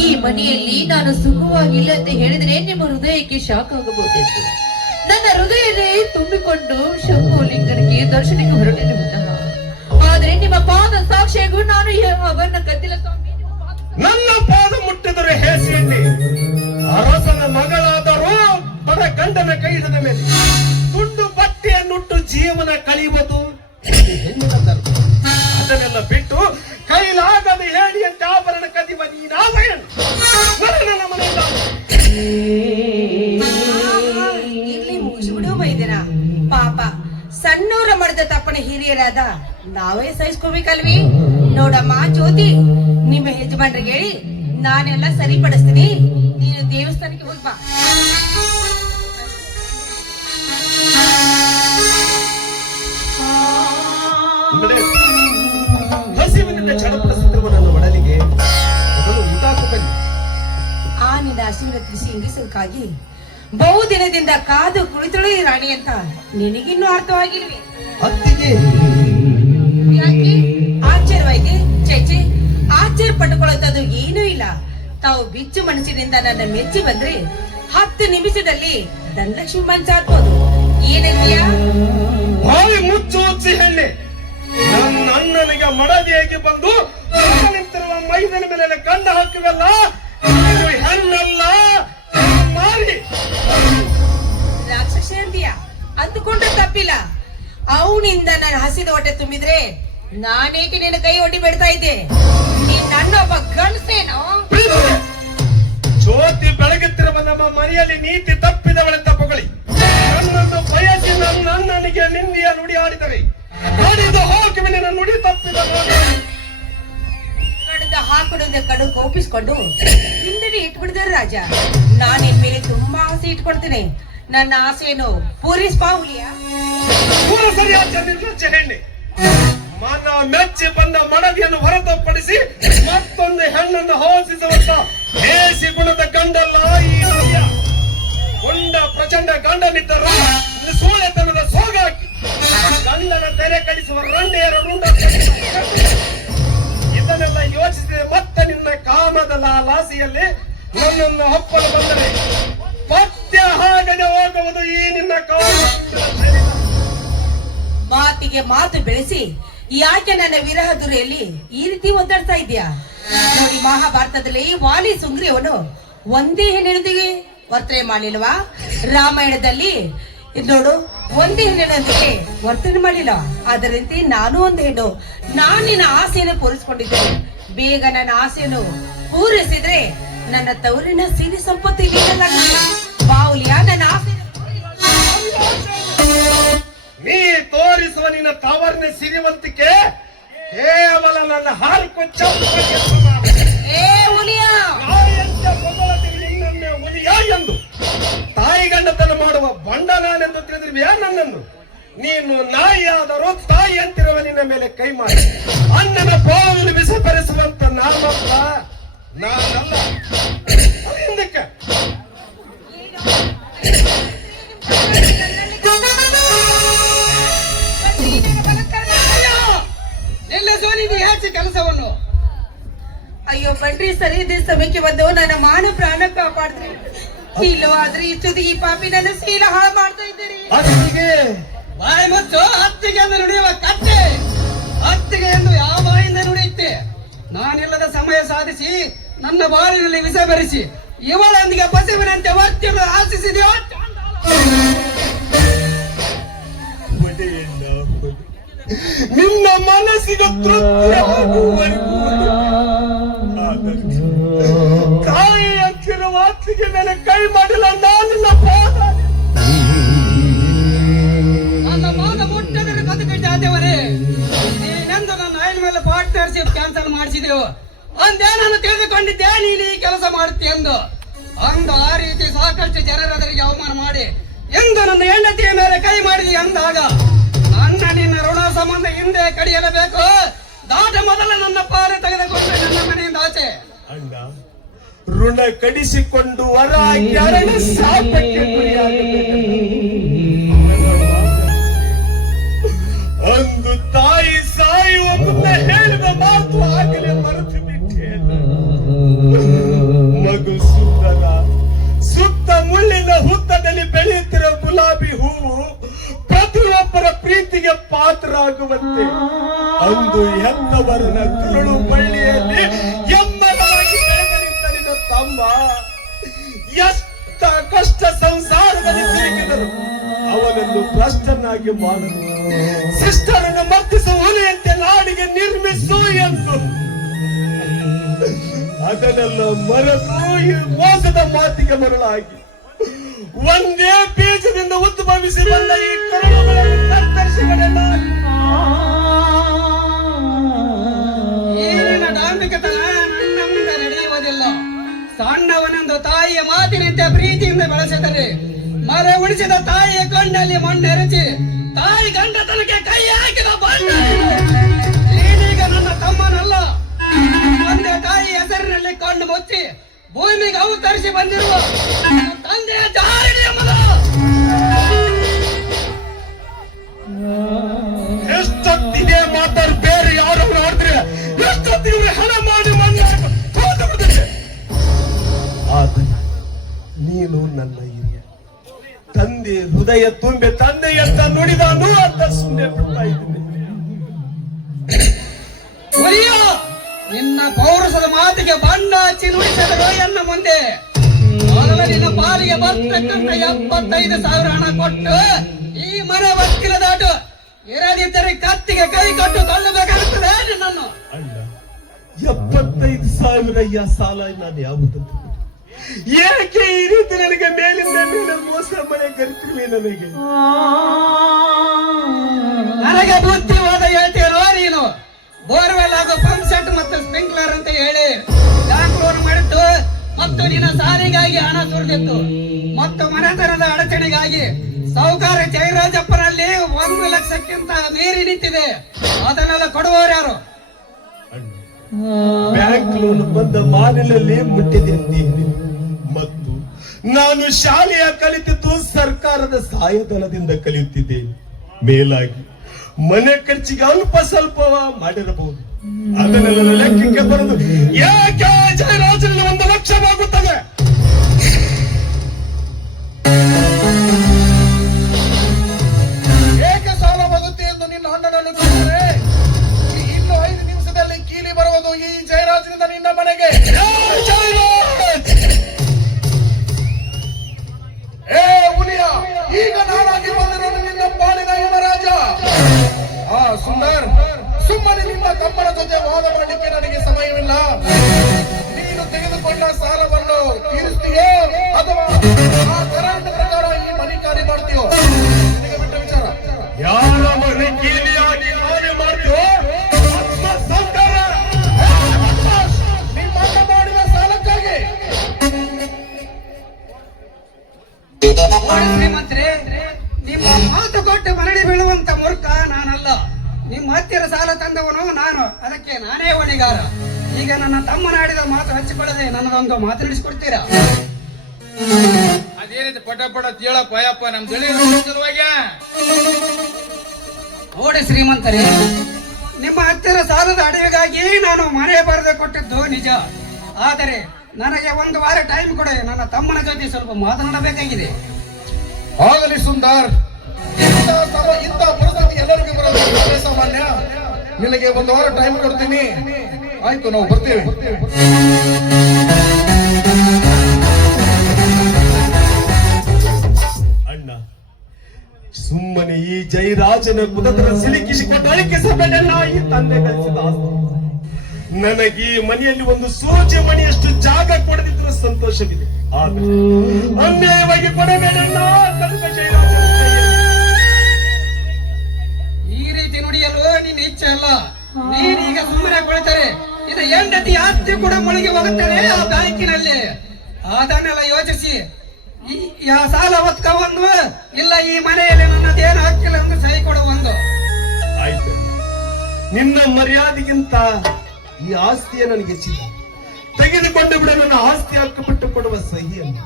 ಈ ಮನೆಯಲ್ಲಿ ನಾನು ಸುಖವಾಗಿಲ್ಲ ಅಂತ ಹೇಳಿದ್ರೆ ನಿಮ್ಮ ಹೃದಯಕ್ಕೆ ಶಾಕ್ ಆಗಬಹುದಿತ್ತು. ನನ್ನ ಹೃದಯವೇ ತುಂಬಿಕೊಂಡು ಶಂಭುಲಿಂಗನಿಗೆ ದರ್ಶನಕ್ಕೆ ಹೊರಟಿನ ಆದ್ರೆ ನಿಮ್ಮ ಪಾದ ಸಾಕ್ಷಿಯಾಗೂ ನಾನು ಅವನ್ನ ಕದ್ದಿಲ್ಲ ಸ್ವಾಮಿ. ನನ್ನ ಪಾದ ಮುಟ್ಟಿದರೆ ಹೇಸಿಯಲ್ಲಿ ಅರಸನ ಮಗಳಾದರೂ ಬಡ ಗಂಡನ ಕೈ ಹಿಡಿದ ಮೇಲೆ ತುಂಡು ಬಟ್ಟೆಯನ್ನುಟ್ಟು ಜೀವನ ಕಳೆಯುವುದು ಹೆಣ್ಣಿನ ಧರ್ಮ. ಅದನ್ನೆಲ್ಲ ಬಿಟ್ಟು ಕೈಲಾಗದೆ ಹೇಳಿ ಅಂತ ಆಭರಣ ಕದಿವ ನೀನಾದ ಹೆಣ್ಣು ನನ್ನ ಮನೆಯಿಂದ ಇರ್ಲಿ, ಮುಗಿಸ್ಬಿಡು ಬೈದಿರ. ಪಾಪ ಸಣ್ಣವರ ಮಾಡಿದ ತಪ್ಪನ ಹಿರಿಯರಾದ ನಾವೇ ಸಹಿಸ್ಕೋಬೇಕಲ್ವಿ? ನೋಡಮ್ಮ ಜ್ಯೋತಿ, ನಿಮ್ಮ ಯಜಮಾನ್ರಿಗೆ ಹೇಳಿ ನಾನೆಲ್ಲ ಸರಿಪಡಿಸ್ತೀನಿ, ನೀನು ದೇವಸ್ಥಾನಕ್ಕೆ ಹೋಗಿ ಬಾ. ಹಸಿವಿನಿಂದ ಚಡಪಡಿಸುತ್ತಿರುವ ನನ್ನ ಒಡಲಿಗೆ ಮೊದಲು ಊಟ ಹಾಕಬೇಕು. ಆ ನಿನ್ನ ಹಸಿವಿನ ತಿಳಿಸಿ ಇಂಗಿಸೋದಕ್ಕಾಗಿ ಬಹುದಿನದಿಂದ ಕಾದು ಕುಳಿತಳು ಈ ರಾಣಿ ಅಂತ ನಿನಗಿನ್ನೂ ಅರ್ಥವಾಗಿಲ್ವಿ? ಅತ್ತಿಗೆ ಯಾಕೆ ಆಶ್ಚರ್ಯವಾಗಿ? ಚೇಚೆ, ಆಶ್ಚರ್ಯ ಪಟ್ಟುಕೊಳ್ಳುತ್ತದು ಏನೂ ಇಲ್ಲ. ತಾವು ಬಿಚ್ಚು ಮನಸ್ಸಿನಿಂದ ನನ್ನ ಮೆಚ್ಚಿ ಬಂದ್ರೆ 10 ನಿಮಿಷದಲ್ಲಿ ಧನಲಕ್ಷ್ಮಿ ಮಂಚ ಹಾಕ್ಬೋದು. ಏನಂತೀಯಾ? ಬಾಯಿ ಮುಚ್ಚು ಮುಚ್ಚಿ ಹೇಳಿ, ನನ್ನ ಅಣ್ಣನಿಗೆ ಮಡದಿಯಾಗಿ ಬಂದು ನಿಂತಿರುವ ಮೈದನ ಮೇಲೆ ಕಣ್ಣ ಹಾಕುವಲ್ಲ, ಹೆಣ್ಣಲ್ಲ ಮಾರಿ ರಾಕ್ಷಸ ಅಂತೀಯ ಅಂದುಕೊಂಡ್ರೆ ತಪ್ಪಿಲ್ಲ. ಅವನಿಂದ ನನ್ನ ಹಸಿದ ಹೊಟ್ಟೆ ತುಂಬಿದ್ರೆ ನಾನೇಕೆ ನಿನ್ನ ಕೈ ಒಡ್ಡಿ ಬಿಡ್ತಾ ಇದ್ದೆ? ನೀನ್ ನನ್ನೊಬ್ಬ ಗಂಡಸೇನೋ? ಜ್ಯೋತಿ ಬೆಳಗುತ್ತಿರುವ ನಮ್ಮ ಮನೆಯಲ್ಲಿ ನೀತಿ ತಪ್ಪಿದವಳೆಂತ ಹೊಗಳಿ ನನ್ನನ್ನು ಬಯಸಿ ನನ್ನ ಅಣ್ಣನಿಗೆ ನಿಂದಿಯ ನುಡಿ ಆಡಿದರೆ ಆಡಿದು ಹೋಗಿ ನನ್ನ ನುಡಿ ತಪ್ಪಿದ ಕಡಿದ ಹಾಕುಡಿಂದ ಕಡು ಕೋಪಿಸಿಕೊಂಡು ಹಿಂದೆ ಮೇಲೆ ಇಟ್ಬಿಡ್ತಾರೆ ರಾಜ. ನಾನು ನಿನ್ ಮೇಲೆ ತುಂಬಾ ಆಸೆ ಇಟ್ಕೊಡ್ತೀನಿ. ನನ್ನ ಆಸೆಯನ್ನು ಪೂರೈಸ್ಬಾ ಹುಲಿಯ. ಪೂರ ಸರಿಯಾದ ಹೆಣ್ಣೆ ಮನ ಮೆಚ್ಚಿ ಬಂದ ಮಡದಿಯನ್ನು ಹೊರತುಪಡಿಸಿ ಮತ್ತೊಂದು ಹೆಣ್ಣನ್ನು ಹೋಲಿಸುವಂತ ದೇಸಿ ಗುಣದ ಗಂಡಲ್ಲ ಈ ಹುಲಿಯ. ಕೊಂಡ ಪ್ರಚಂಡ ಗಂಡನಿದ್ದರು ಸೂಳೆತನದ ಸೋಗಾಕಿ ಗಂಡನ ತೆರೆ ಕಳಿಸುವ ರಂಡೆಯರ ರುಂಡ. ಇದನ್ನೆಲ್ಲ ಯೋಚಿಸಿದೆ ಮತ್ತೆ ನಿನ್ನ ಕಾಮದ ಲಾಸಿಯಲ್ಲಿ ನನ್ನನ್ನು ಅಪ್ಪಲು ಬಂದರೆ ಪತ್ಯ ಹಾಗದೆ ಹೋಗುವುದು ಈ ನಿನ್ನ ಕಾಮ. ಮಾತಿಗೆ ಮಾತು ಬೆಳೆಸಿ ಯಾಕೆ ನನ್ನ ವಿರಹ ದುರಿಯಲ್ಲಿ ಈ ರೀತಿ ಒದ್ದಾಡ್ತಾ ಇದ್ಯಾ? ನೋಡಿ, ಮಹಾಭಾರತದಲ್ಲಿ ವಾಲಿ ಸುಗ್ರೀವನು ಒಂದೇ ಹೆಣ್ಣಿನೊಂದಿಗೆ ವರ್ತನೆ ಮಾಡಲಿಲ್ವಾ? ರಾಮಾಯಣದಲ್ಲಿ ನೋಡು, ಒಂದೇ ಹೆಣ್ಣಿನೊಂದಿಗೆ ವರ್ತನೆ ಮಾಡಲಿಲ್ಲ. ಅದರಂತೆ ನಾನು ಒಂದು ಹೆಣ್ಣು. ನಾನು ನಿನ್ನ ಆಸೆಯನ್ನು ಪೂರೈಸಿಕೊಂಡಿದ್ದೇನೆ. ಬೇಗ ನನ್ನ ಆಸೆಯನ್ನು ಪೂರೈಸಿದ್ರೆ ನನ್ನ ತವರಿನ ಸಿರಿ ಸಂಪತ್ತು ಇಲ್ಲ. ಬಾವುಲಿಯ ನನ್ನ ಆಸೆ ನೀ ತೋರಿಸುವ ನಿನ್ನ ತವರಿನ ಸಿರಿವಂತಿಕೆ ಕೇವಲ ನನ್ನ ಹಾರ್ಕು ಎಂದು ತಾಯಿ ಗಂಡತನ ಮಾಡುವ ಬಂಡ ನಾನೆಂದು ತಿಳಿದಿರುವೆಯಾ ನನ್ನನ್ನು? ನೀನು ನಾಯಿಯಾದರೂ ತಾಯಿ ಅಂತಿರುವ ನಿನ್ನ ಮೇಲೆ ಕೈ ಮಾಡಿ ಅಣ್ಣನ ಬಾವಿಲು ವಿಷಪರಿಸುವಂತ ನಾನಲ್ಲ. ಹಿಂದಕ್ಕೆ ಕೆಲಸವನ್ನು. ಅಯ್ಯೋ ಬನ್ರಿ, ಸರಿಯಾದ ಸಮಯಕ್ಕೆ ಬಂದು ನನ್ನ ಮಾನ ಪ್ರಾಣ ಕಾಪಾಡ್ರಿ. ಇಲ್ಲವಾದ್ರೆ ಇಷ್ಟೊತ್ತಿಗೆ ಈ ಪಾಪಿ ನನ್ನ ಶೀಲ ಹಾಳು ಮಾಡ್ತಾ ಇದ್ದೀರಿ. ಬಾಯಿ ಮತ್ತು ಅತ್ತಿಗೆ ಎಂದು ನುಡಿಯುವ ಕತ್ತೆ ಅತ್ತಿಗೆ ಎಂದು ಯಾವ ಬಾಯಿಂದ ನುಡಿಯುತ್ತೆ? ನಾನಿಲ್ಲದ ಸಮಯ ಸಾಧಿಸಿ ನನ್ನ ಬಾಳಿನಲ್ಲಿ ವಿಷ ಬೆರೆಸಿ ಇವಳೊಂದಿಗೆ ಪಸಿವಿನಂತೆ ಒತ್ತಿರಲು ಆಶಿಸಿದೆಯೋ? ನಿನ್ನ ಮನಸ್ಸಿಗೆ ತೃಪ್ತಿ ಆಗುವವರೆಗೂ ತಾಯಿ ಅಂತಿರುವ ಅತ್ತಿಗೆ ಮೇಲೆ ಕೈ ಮಾಡಿಲ್ಲ ನಾನು. ನನ್ನ ಮಾನ ಮುಟ್ಟದರೆ ಬದುಕು ಜಾತವರೇ. ನೀನೆಂದು ನನ್ನ ಆಯಿಲ್ ಮೇಲೆ ಪಾರ್ಟ್ನರ್ಶಿಪ್ ಕ್ಯಾನ್ಸಲ್ ಮಾಡಿಸಿದೆವು ಅಂದೇ ನಾನು ತಿಳಿದುಕೊಂಡಿದ್ದೆ ನೀನು ಈ ಕೆಲಸ ಮಾಡುತ್ತೆ ಎಂದು. ಅಂದು ಆ ರೀತಿ ಸಾಕಷ್ಟು ಜನರದರಿಗೆ ಅವಮಾನ ಮಾಡಿ ಎಂದು ನನ್ನ ಹೆಂಡತಿಯ ಮೇಲೆ ಕೈ ಮಾಡಿದೆ ಅಂದಾಗ ನನ್ನ ನಿನ್ನ ಋಣ ಸಂಬಂಧ ಹಿಂದೆ ಕಡಿಯಲೇಬೇಕು. ದಾಟ ಮೊದಲ ನನ್ನ ಪಾಲು ತೆಗೆದುಕೊಂಡು ನನ್ನ ಮನೆಯಿಂದ ಆಚೆ. ಅಣ್ಣ, ಋಣ ಕಡಿಸಿಕೊಂಡು ವರ ಶಾಪಕ್ಕೆ ಅಂದು ತಾಯಿ ಸಾಯುವ ಮುನ್ನ ಹೇಳಿದ ಮಾತು ಆಗಲೇ ಮರೆತು ಬಿಟ್ಟೆ. ಮಗು ಸುಂದರ ಸುತ್ತ ಮುಳ್ಳಿನ ಹುತ್ತದಲ್ಲಿ ಬೆಳೆಯುತ್ತಿರುವ ಗುಲಾಬಿ ಹೂವು ಪ್ರತಿಯೊಬ್ಬರ ಪ್ರೀತಿಗೆ ಪಾತ್ರರಾಗುವಂತೆ ಅಂದು ಹೆತ್ತವರನ ಕರುಳು ಬಳ್ಳಿಯಲ್ಲಿ ಎಮ್ಮಲವಾಗಿ ಬೆಳೆದನಿದ್ದ ನಿನ್ನ ತಮ್ಮ ಎಷ್ಟ ಕಷ್ಟ ಸಂಸಾರದಲ್ಲಿ ಸಿಲುಕಿದರು ಅವನನ್ನು ಭ್ರಷ್ಟನಾಗಿ ಮಾಡಲು ಸಿಸ್ಟರನ್ನು ಮರ್ತಿಸುವ ಹುಲಿಯಂತೆ ನಾಡಿಗೆ ನಿರ್ಮಿಸು ಎಂದು ಅದನ್ನೆಲ್ಲ ಮರೆತು ಈ ಮೋಸದ ಮಾತಿಗೆ ಮರಳಾಗಿ ಒಂದೇ ಬೀಜದಿಂದ ಉದ್ಭವಿಸಿ ಬಂದ ಈ ಕರುಳುಗಳನ್ನು ಕತ್ತರಿಸಿಕೊಳ್ಳ ಈಗಿನ ಡಾಂಬಿಕತನ ನನ್ನ ಮುಂದೆ ನಡೆಯುವುದಿಲ್ಲ. ಸಣ್ಣವನೊಂದು ತಾಯಿಯ ಮಾತಿನಂತೆ ಪ್ರೀತಿಯಿಂದ ಬೆಳೆಸಿದರೆ ಮರೆ ಉಳಿಸಿದ ತಾಯಿಯ ಕಣ್ಣಲ್ಲಿ ಮಣ್ಣೆರಚಿ ತಾಯಿ ಗಂಡತನಕ್ಕೆ ಕೈ ಹಾಕಿದ ಬಂಡ ನೀನೀಗ ನನ್ನ ತಮ್ಮನಲ್ಲ. ಒಂದೇ ತಾಯಿ ಹೆಸರಿನಲ್ಲಿ ಕಣ್ಣು ಮುಚ್ಚಿ ಭೂಮಿಗೆ ಅವತರಿಸಿ ಬಂದಿರುವ ತಂದೆಯ ಜಾರಿಣಿಯ ಮಗ. ಎಷ್ಟೊತ್ತಿಗೆ ಮಾತಾಡಿ ಬೇರೆ ಯಾರು ನೋಡಿದ್ರೆ ಎಷ್ಟೊತ್ತಿಗೆ ಹಣ ಮಾಡಿ ಮಣ್ಣಾಗ ಆದರೆ ನೀನು ನನ್ನ ಹಿರಿಯ ತಂದೆ ಹೃದಯ ತುಂಬೆ ತಂದೆ ಅಂತ ನುಡಿದಾನು ಅಂತ ಸುಮ್ಮನೆ ಬಿಡ್ತಾ ಇದ್ದೀನಿ. ನಿನ್ನ ಪೌರುಷದ ಮಾತಿಗೆ ಬಣ್ಣ ಹಚ್ಚಿ ನುಡಿಸಿದರು ಎನ್ನ ಮುಂದೆ. ಮೊದಲ ನಿನ್ನ ಪಾಲಿಗೆ ಬರ್ತಕ್ಕಂಥ 75,000 ಹಣ ಕೊಟ್ಟು ಈ ಮನೆ ವಕೀಲ ದಾಟು. ಇರದಿದ್ದರೆ ಕತ್ತಿಗೆ ಕೈ ಕೊಟ್ಟು ಕೊಳ್ಳಬೇಕಾಗುತ್ತದೆ ನಿನ್ನನ್ನು. ಅಣ್ಣ, 75,000 ಸಾಲ ನಾನು ಯಾವುದು ಏಕೆ ಈ ರೀತಿ ನನಗೆ ಮೇಲಿಂದ ಮೇಲೆ ಮೋಸ ಮನೆ ಗರಿತಿರ್ಲಿ ನನಗೆ ಬುದ್ಧಿವಾದ ಹೇಳ್ತೀರೋ ನೀನು? ಬೋರ್ವೆಲ್ ಹಾಗೂ ಪಂಪ್ ಸೆಟ್ ಮತ್ತು ಸ್ಪ್ರಿಂಕ್ಲರ್ ಅಂತ ಹೇಳಿ ಬ್ಯಾಂಕ್ ಲೋನ್ ಮಾಡಿದ್ದು ಮತ್ತು ನಿನ್ನ ಸಾರಿಗಾಗಿ ಹಣ ಸುರಿದಿತ್ತು ಮತ್ತು ಮನೆತನದ ಅಡಚಣೆಗಾಗಿ ಸಾಹುಕಾರ ಜಯರಾಜಪ್ಪನಲ್ಲಿ 1 ಲಕ್ಷಕ್ಕಿಂತ ಮೀರಿ ನಿಂತಿದೆ. ಅದನ್ನೆಲ್ಲ ಕೊಡುವವರು ಯಾರು? ಬ್ಯಾಂಕ್ ಲೋನ್ ಬಂದ ಮಾಲಿನಲ್ಲಿ ಮುಟ್ಟಿದ್ದೇನೆ ಮತ್ತು ನಾನು ಶಾಲೆಯ ಕಲಿತಿದ್ದು ಸರ್ಕಾರದ ಸಹಾಯಧನದಿಂದ ಕಲಿಯುತ್ತಿದ್ದೇನೆ. ಮೇಲಾಗಿ ಮನೆ ಖರ್ಚಿಗೆ ಅಲ್ಪ ಸ್ವಲ್ಪ ಮಾಡಿರಬಹುದು. ಅದನ್ನೆಲ್ಲ ಲೆಕ್ಕಕ್ಕೆ ಬರೋದು ಯಾಕೆ ಜಯರಾಜನಲ್ಲಿ 1 ಲಕ್ಷವಾಗುತ್ತದೆ? ಏಕೆ ಸಾಲವಾಗುತ್ತೆ ಎಂದು ನಿನ್ನ ಅಣ್ಣನನ್ನು ಕೇಳಿದರೆ ಇನ್ನು 5 ನಿಮಿಷದಲ್ಲಿ ಕೀಲಿ ಬರುವುದು ಈ ಜಯರಾಜನಿಂದ ನಿನ್ನ ಮನೆಗೆ. ಏ ಹುಲಿಯ, ಈಗ ನಾನಾಗಿ ಬಂದಿರೋದು ನಿನ್ನ ಪಾಲಿನ ಯುವರಾಜ. ಸುಂದರ್, ಸುಮ್ಮನೆ ನಿಮ್ಮ ತಮ್ಮನ ಜೊತೆ ವಾದ ಮಾಡಲಿಕ್ಕೆ ನನಗೆ ಸಮಯವಿಲ್ಲ. ನೀನು ತೆಗೆದುಕೊಂಡ ಸಾಲವನ್ನು ತೀರಿಸ್ತೀಯೋ ಅಥವಾ ಆ ಕರಾಂಡ ಪ್ರಕಾರ ಈ ಮನೆ ಖಾಲಿ ಮಾಡ್ತೀಯೋ ನಿನಗೆ ಬಿಟ್ಟ ವಿಚಾರ. ಯಾರ ಮನೆ ಕೀಲಿಯಾಗಿ ನಾನೇ ಮಾಡ್ತೀವೋ ನಿಮ್ಮ ಅಣ್ಣ ಮಾಡಿದ ಸಾಲಕ್ಕಾಗಿ ನೋಡಿ ಶ್ರೀಮಂತ್ರಿ, ನಿಮ್ಮ ಮಾತು ಕೊಟ್ಟು ಮರಳಿ ಬೀಳುವಂತ ಮೂರ್ಖ ನಾನಲ್ಲ. ನಿಮ್ಮ ಹತ್ತಿರ ಸಾಲ ತಂದವನು ನಾನು, ಅದಕ್ಕೆ ನಾನೇ ಹೊಣೆಗಾರ. ಈಗ ನನ್ನ ತಮ್ಮನ ಆಡಿದ ಮಾತು ಹಚ್ಚಿಕೊಳ್ಳದೆ ನನ್ನದೊಂದು ಮಾತು ನಡೆಸಿಕೊಡ್ತೀರಾ? ಅದೇನಿದೆ ಪಟ ಪಟ ತೇಳಪ್ಪ ಯಪ್ಪ ನಮ್ ತಳಿ ಸಲುವಾಗಿ. ನೋಡಿ ಶ್ರೀಮಂತರೇ, ನಿಮ್ಮ ಹತ್ತಿರ ಸಾಲದ ಅಡವಿಗಾಗಿ ನಾನು ಮನೆ ಬರೆದು ಕೊಟ್ಟಿದ್ದು ನಿಜ. ಆದರೆ ನನಗೆ 1 ವಾರ ಟೈಮ್ ಕೊಡಿ, ನನ್ನ ತಮ್ಮನ ಜೊತೆ ಸ್ವಲ್ಪ ಮಾತನಾಡಬೇಕಾಗಿದೆ. ಆಗಲಿ ಸುಂದರ್, ಇಂಥ ಪರಿಸ್ಥಿತಿ ಎಲ್ಲರಿಗೂ ಬರೋದು ಸರ್ವೇ ಸಾಮಾನ್ಯ. ನಿನಗೆ 1 ವಾರ ಟೈಮ್ ಕೊಡ್ತೀನಿ. ಆಯ್ತು, ನಾವು ಬರ್ತೇವೆ. ಅಣ್ಣ, ಸುಮ್ಮನೆ ಈ ಜಯರಾಜನ ಕುದತರ ಸಿಲುಕಿಸಿಕೊಂಡು ಅಳಿಕಿಸಬೇಡಣ್ಣ. ಈ ತಂದೆ ಗಳಿಸಿದ ಆಸ್ತಿ ನನಗೆ ಈ ಮನೆಯಲ್ಲಿ 1 ಸೂಜಿ ಮಣಿಯಷ್ಟು ಜಾಗ ಕೊಡದಿದ್ದರೂ ಸಂತೋಷವಿದೆ. ಆದರೆ ಅನ್ಯಾಯವಾಗಿ ಕೊಡಬೇಡಣ್ಣ. ಕನಕ ಜಯರಾಜನ ಕೈಯಲ್ಲಿ ಈ ರೀತಿ ನುಡಿಯಲು ನಿನ್ನ ಇಚ್ಛೆ ಅಲ್ಲ. ನೀನೀಗ ಸುಮ್ಮನೆ ಕುಳಿತರೆ ಇದು ಹೆಂಡತಿ ಆಸ್ತಿ ಕೂಡ ಮುಳುಗಿ ಹೋಗುತ್ತದೆ ಆ ಬ್ಯಾಂಕಿನಲ್ಲಿ. ಅದನ್ನೆಲ್ಲ ಯೋಚಿಸಿ ಆ ಸಾಲ ಒತ್ಕ ಒಂದು, ಇಲ್ಲ ಈ ಮನೆಯಲ್ಲಿ ನನ್ನದೇನು ಹಕ್ಕಿಲ್ಲ ಎಂದು ಸಹಿ ಕೊಡು ಒಂದು. ಆಯ್ತು, ನಿನ್ನ ಮರ್ಯಾದೆಗಿಂತ ಈ ಆಸ್ತಿಯ ನನಗೆ ಚಿನ್ನ. ತೆಗೆದುಕೊಂಡು ಬಿಡ, ನನ್ನ ಆಸ್ತಿ ಹಕ್ಕು ಬಿಟ್ಟು ಕೊಡುವ ಸಹಿಯನ್ನು.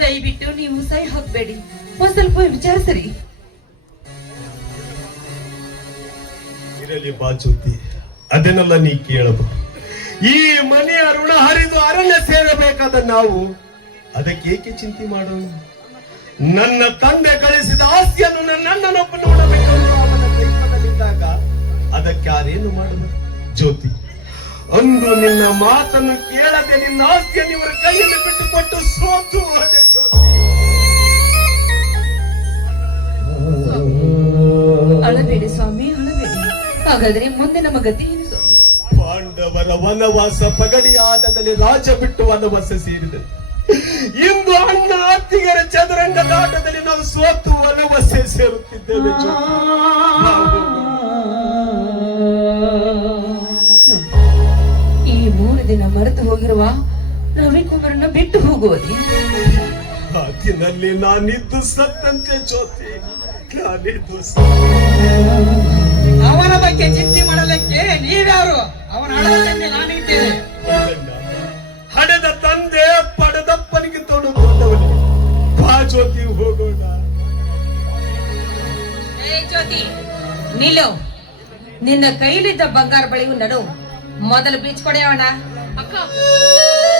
ದಯವಿಟ್ಟು ನೀವು ಸಹಿ ಹಾಕ್ಬೇಡಿ, ಒಂದ್ ಸ್ವಲ್ಪ ವಿಚಾರಿಸಿರಿ. ಇರಲಿ ಬಾಜುತಿ, ಅದನ್ನೆಲ್ಲ ನೀ ಕೇಳಬಹುದು. ಈ ಮನೆಯ ಋಣ ಹರಿದು ಅರಣ್ಯ ಸೇರಬೇಕಾದ ನಾವು ಅದಕ್ಕೆ ಏಕೆ ಚಿಂತೆ ಮಾಡೋಣ? ನನ್ನ ತಂದೆ ಗಳಿಸಿದ ಆಸ್ತಿಯನ್ನು ನನ್ನನ್ನೊಬ್ಬ ನೋಡಬೇಕು. ಅವನ ಕೈಪದಲ್ಲಿದ್ದಾಗ ಅದಕ್ಕೆ ಯಾರೇನು ಮಾಡುವುದು? ಜ್ಯೋತಿ, ಅಂದು ನಿನ್ನ ಮಾತನ್ನು ಕೇಳದೆ ನಿನ್ನ ಆಸ್ತಿಯನ್ನು ಇವರ ಕೈಯಲ್ಲಿ ಬಿಟ್ಟುಕೊಟ್ಟು ಸೋತು ಹೋದೆ ಜ್ಯೋತಿ. ಅಳಬೇಡಿ ಸ್ವಾಮಿ, ಅಳಬೇಡಿ. ಹಾಗಾದ್ರೆ ಮುಂದೆ ನಮ್ಮ ಗತಿ ಏನು ಸ್ವಾಮಿ? ಪಾಂಡವರ ವನವಾಸ ಪಗಡಿ ಆಟದಲ್ಲಿ ರಾಜ ಬಿಟ್ಟು ವನವಾಸ ಸೇರಿದರು. ಇಂದು ಅಣ್ಣ ಅತ್ತಿಗೆರ ಚದುರಂಗದ ಆಟದಲ್ಲಿ ನಾವು ಸೋತು ವನವಾಸ ಸೇರುತ್ತಿದ್ದೇವೆ. ಈ 3 ದಿನ ಮರೆತು ಹೋಗಿರುವ ರವಿಕುಮಾರನ್ನ ಬಿಟ್ಟು ಹೋಗುವುದೇ? ಆತಿನಲ್ಲಿ ನಾನಿದ್ದು ಸತ್ತಂತೆ ಜ್ಯೋತಿ, ನಾನಿದ್ದು ಅವನ ಬಗ್ಗೆ ಚಿಂತೆ ಮಾಡಲಿಕ್ಕೆ ನೀವ್ಯಾರು? ಅವನ ಹಣದ ತಂದೆ ನಾನಿದ್ದೇನೆ. ಹಡೆದ ತಂದೆ ಪಡೆದಪ್ಪನಿಗೆ ತೊಡಕೊಂಡವನೇ. ಬಾ ಜ್ಯೋತಿ, ಹೋಗೋಣ. ಏ ಜ್ಯೋತಿ, ನಿಲ್ಲು. ನಿನ್ನ ಕೈಲಿದ್ದ ಬಂಗಾರ ಬಳಿಯು ನಡು. ಮೊದಲು ಬೀಚ್ ಕೊಡೆಯವಣ. ಅಕ್ಕ,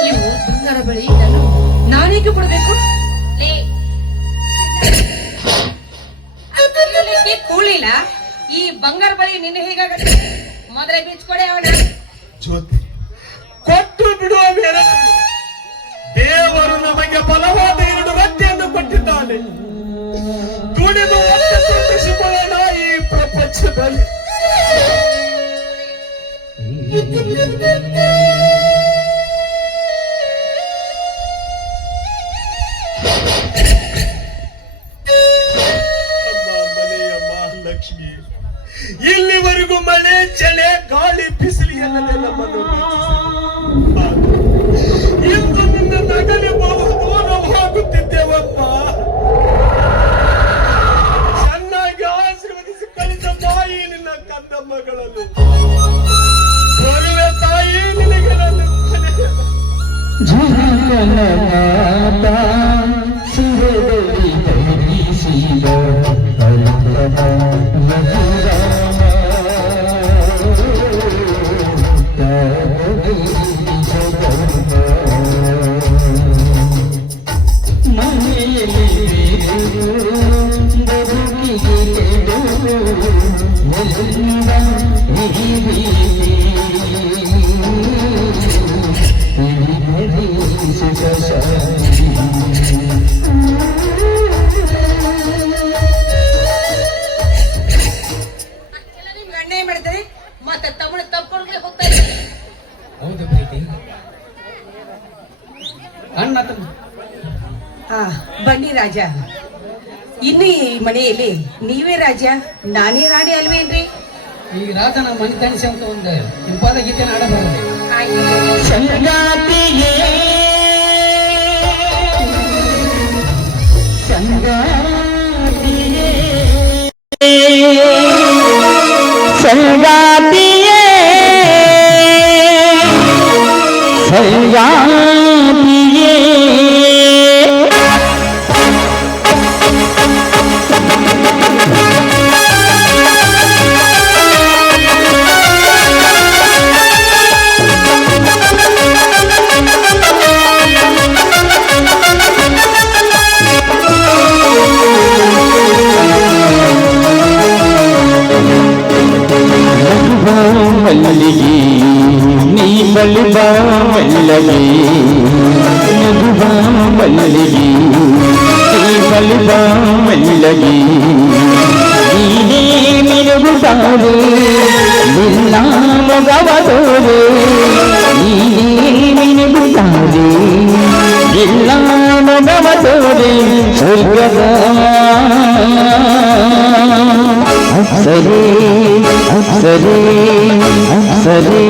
ಇವು ಬಂಗಾರ ಬಳಿ ನಾನೇಕೆ ಕೊಡಬೇಕು? ಕೂಳಿಲ್ಲ, ಈ ಬಂಗಾರ ಬಳಿ ನಿನ್ನ ಹೇಗಾಗತ್ತೆ? ಮೊದಲೇ ಬೀಚ್ ಕೊಡೆಯವಣ. ಜ್ಯೋತಿ, ಕೊಟ್ಟು ಬಿಡುವ ಮೇಲೆ ದೇವರು ನಮಗೆ ಬಲವಾದ 2 ರೊಟ್ಟಿಯನ್ನು ಕೊಟ್ಟಿದ್ದಾನೆ. ದುಡಿದು ಹೊಟ್ಟೆ ತುಂಬಿಸಿಕೊಳ್ಳೋಣ ಈ ಪ್ರಪಂಚದಲ್ಲಿ. ಮನೆಯ ಮಹಾಲಕ್ಷ್ಮಿ, ಇಲ್ಲಿವರೆಗೂ ಮಳೆ ಚಳಿ ಗಾಳಿ ಬಿಸಿಲು ಎಲ್ಲದೆ ನಮ್ಮನ್ನು ಇಂದು ನಿನ್ನ ನಗಲಿ ಬಹು ದೂರ ಹೋಗುತ್ತಿದ್ದೇವಪ್ಪ. ಚೆನ್ನಾಗಿ ಆಶೀರ್ವದಿಸಿ ಕಳಿಸ ತಾಯಿ ನಿನ್ನ ಕಂದ ಮಗಳನ್ನು. ಬರುವೆ ತಾಯಿ ನಿನಗೆ ನನ್ನ ನಿಮ್ ಗಂಡ ಏನ್ ಮಾಡಿದ್ರೆ ಮತ್ತೆ ತಮ್ಮನ ತಪ್ಕೊಂಡ್ರೆ ಹೋಗ್ತಾ ಇದ್ದಾರೆ. ಹೌದು ಪ್ರೀತಿ, ಅಣ್ಣ ತಮ್ಮ. ಬನ್ನಿ ರಾಜ, ಇನ್ನು ಈ ಮನೆಯಲ್ಲಿ ನೀವೇ ರಾಜ ನಾನೇ ರಾಣಿ ಅಲ್ವೇನ್ರಿ? ಈಗ ರಾಜನ ಮನೆ ತಣಿಸಿ ಅಂತ ಒಂದು ಇಂಪಾದ ಗೀತೆ ಆಡಬಾರದು. ಸಂಗಾತಿಯೇ ಸಂಗಾತಿಯೇ ಸಂಗಾತಿಯೇ ಸಂಗಾತಿಯೇ ಮಲ್ಲಿಗೆ ನೀ ಬಳಿಬ ಮಲ್ಲಗೆ ನಗುವ ಮಲ್ಲಿಗೆ ನೀ ಬಳಿಬ ಮಲ್ಲಗೆ ನೀನೇ ಮಿನುಗುತ್ತಾರೆ ನಿನ್ನ ಮೊಗವ ತೋರೆ ನೀನೇ ಮಿನುಗುತ್ತಾರೆ ನಿನ್ನ ಮೊಗವ ತೋರೆ ಸ್ವರ್ಗದ ಅಪ್ಸರೇ ಅಪ್ಸರೇ ಅಪ್ಸರೇ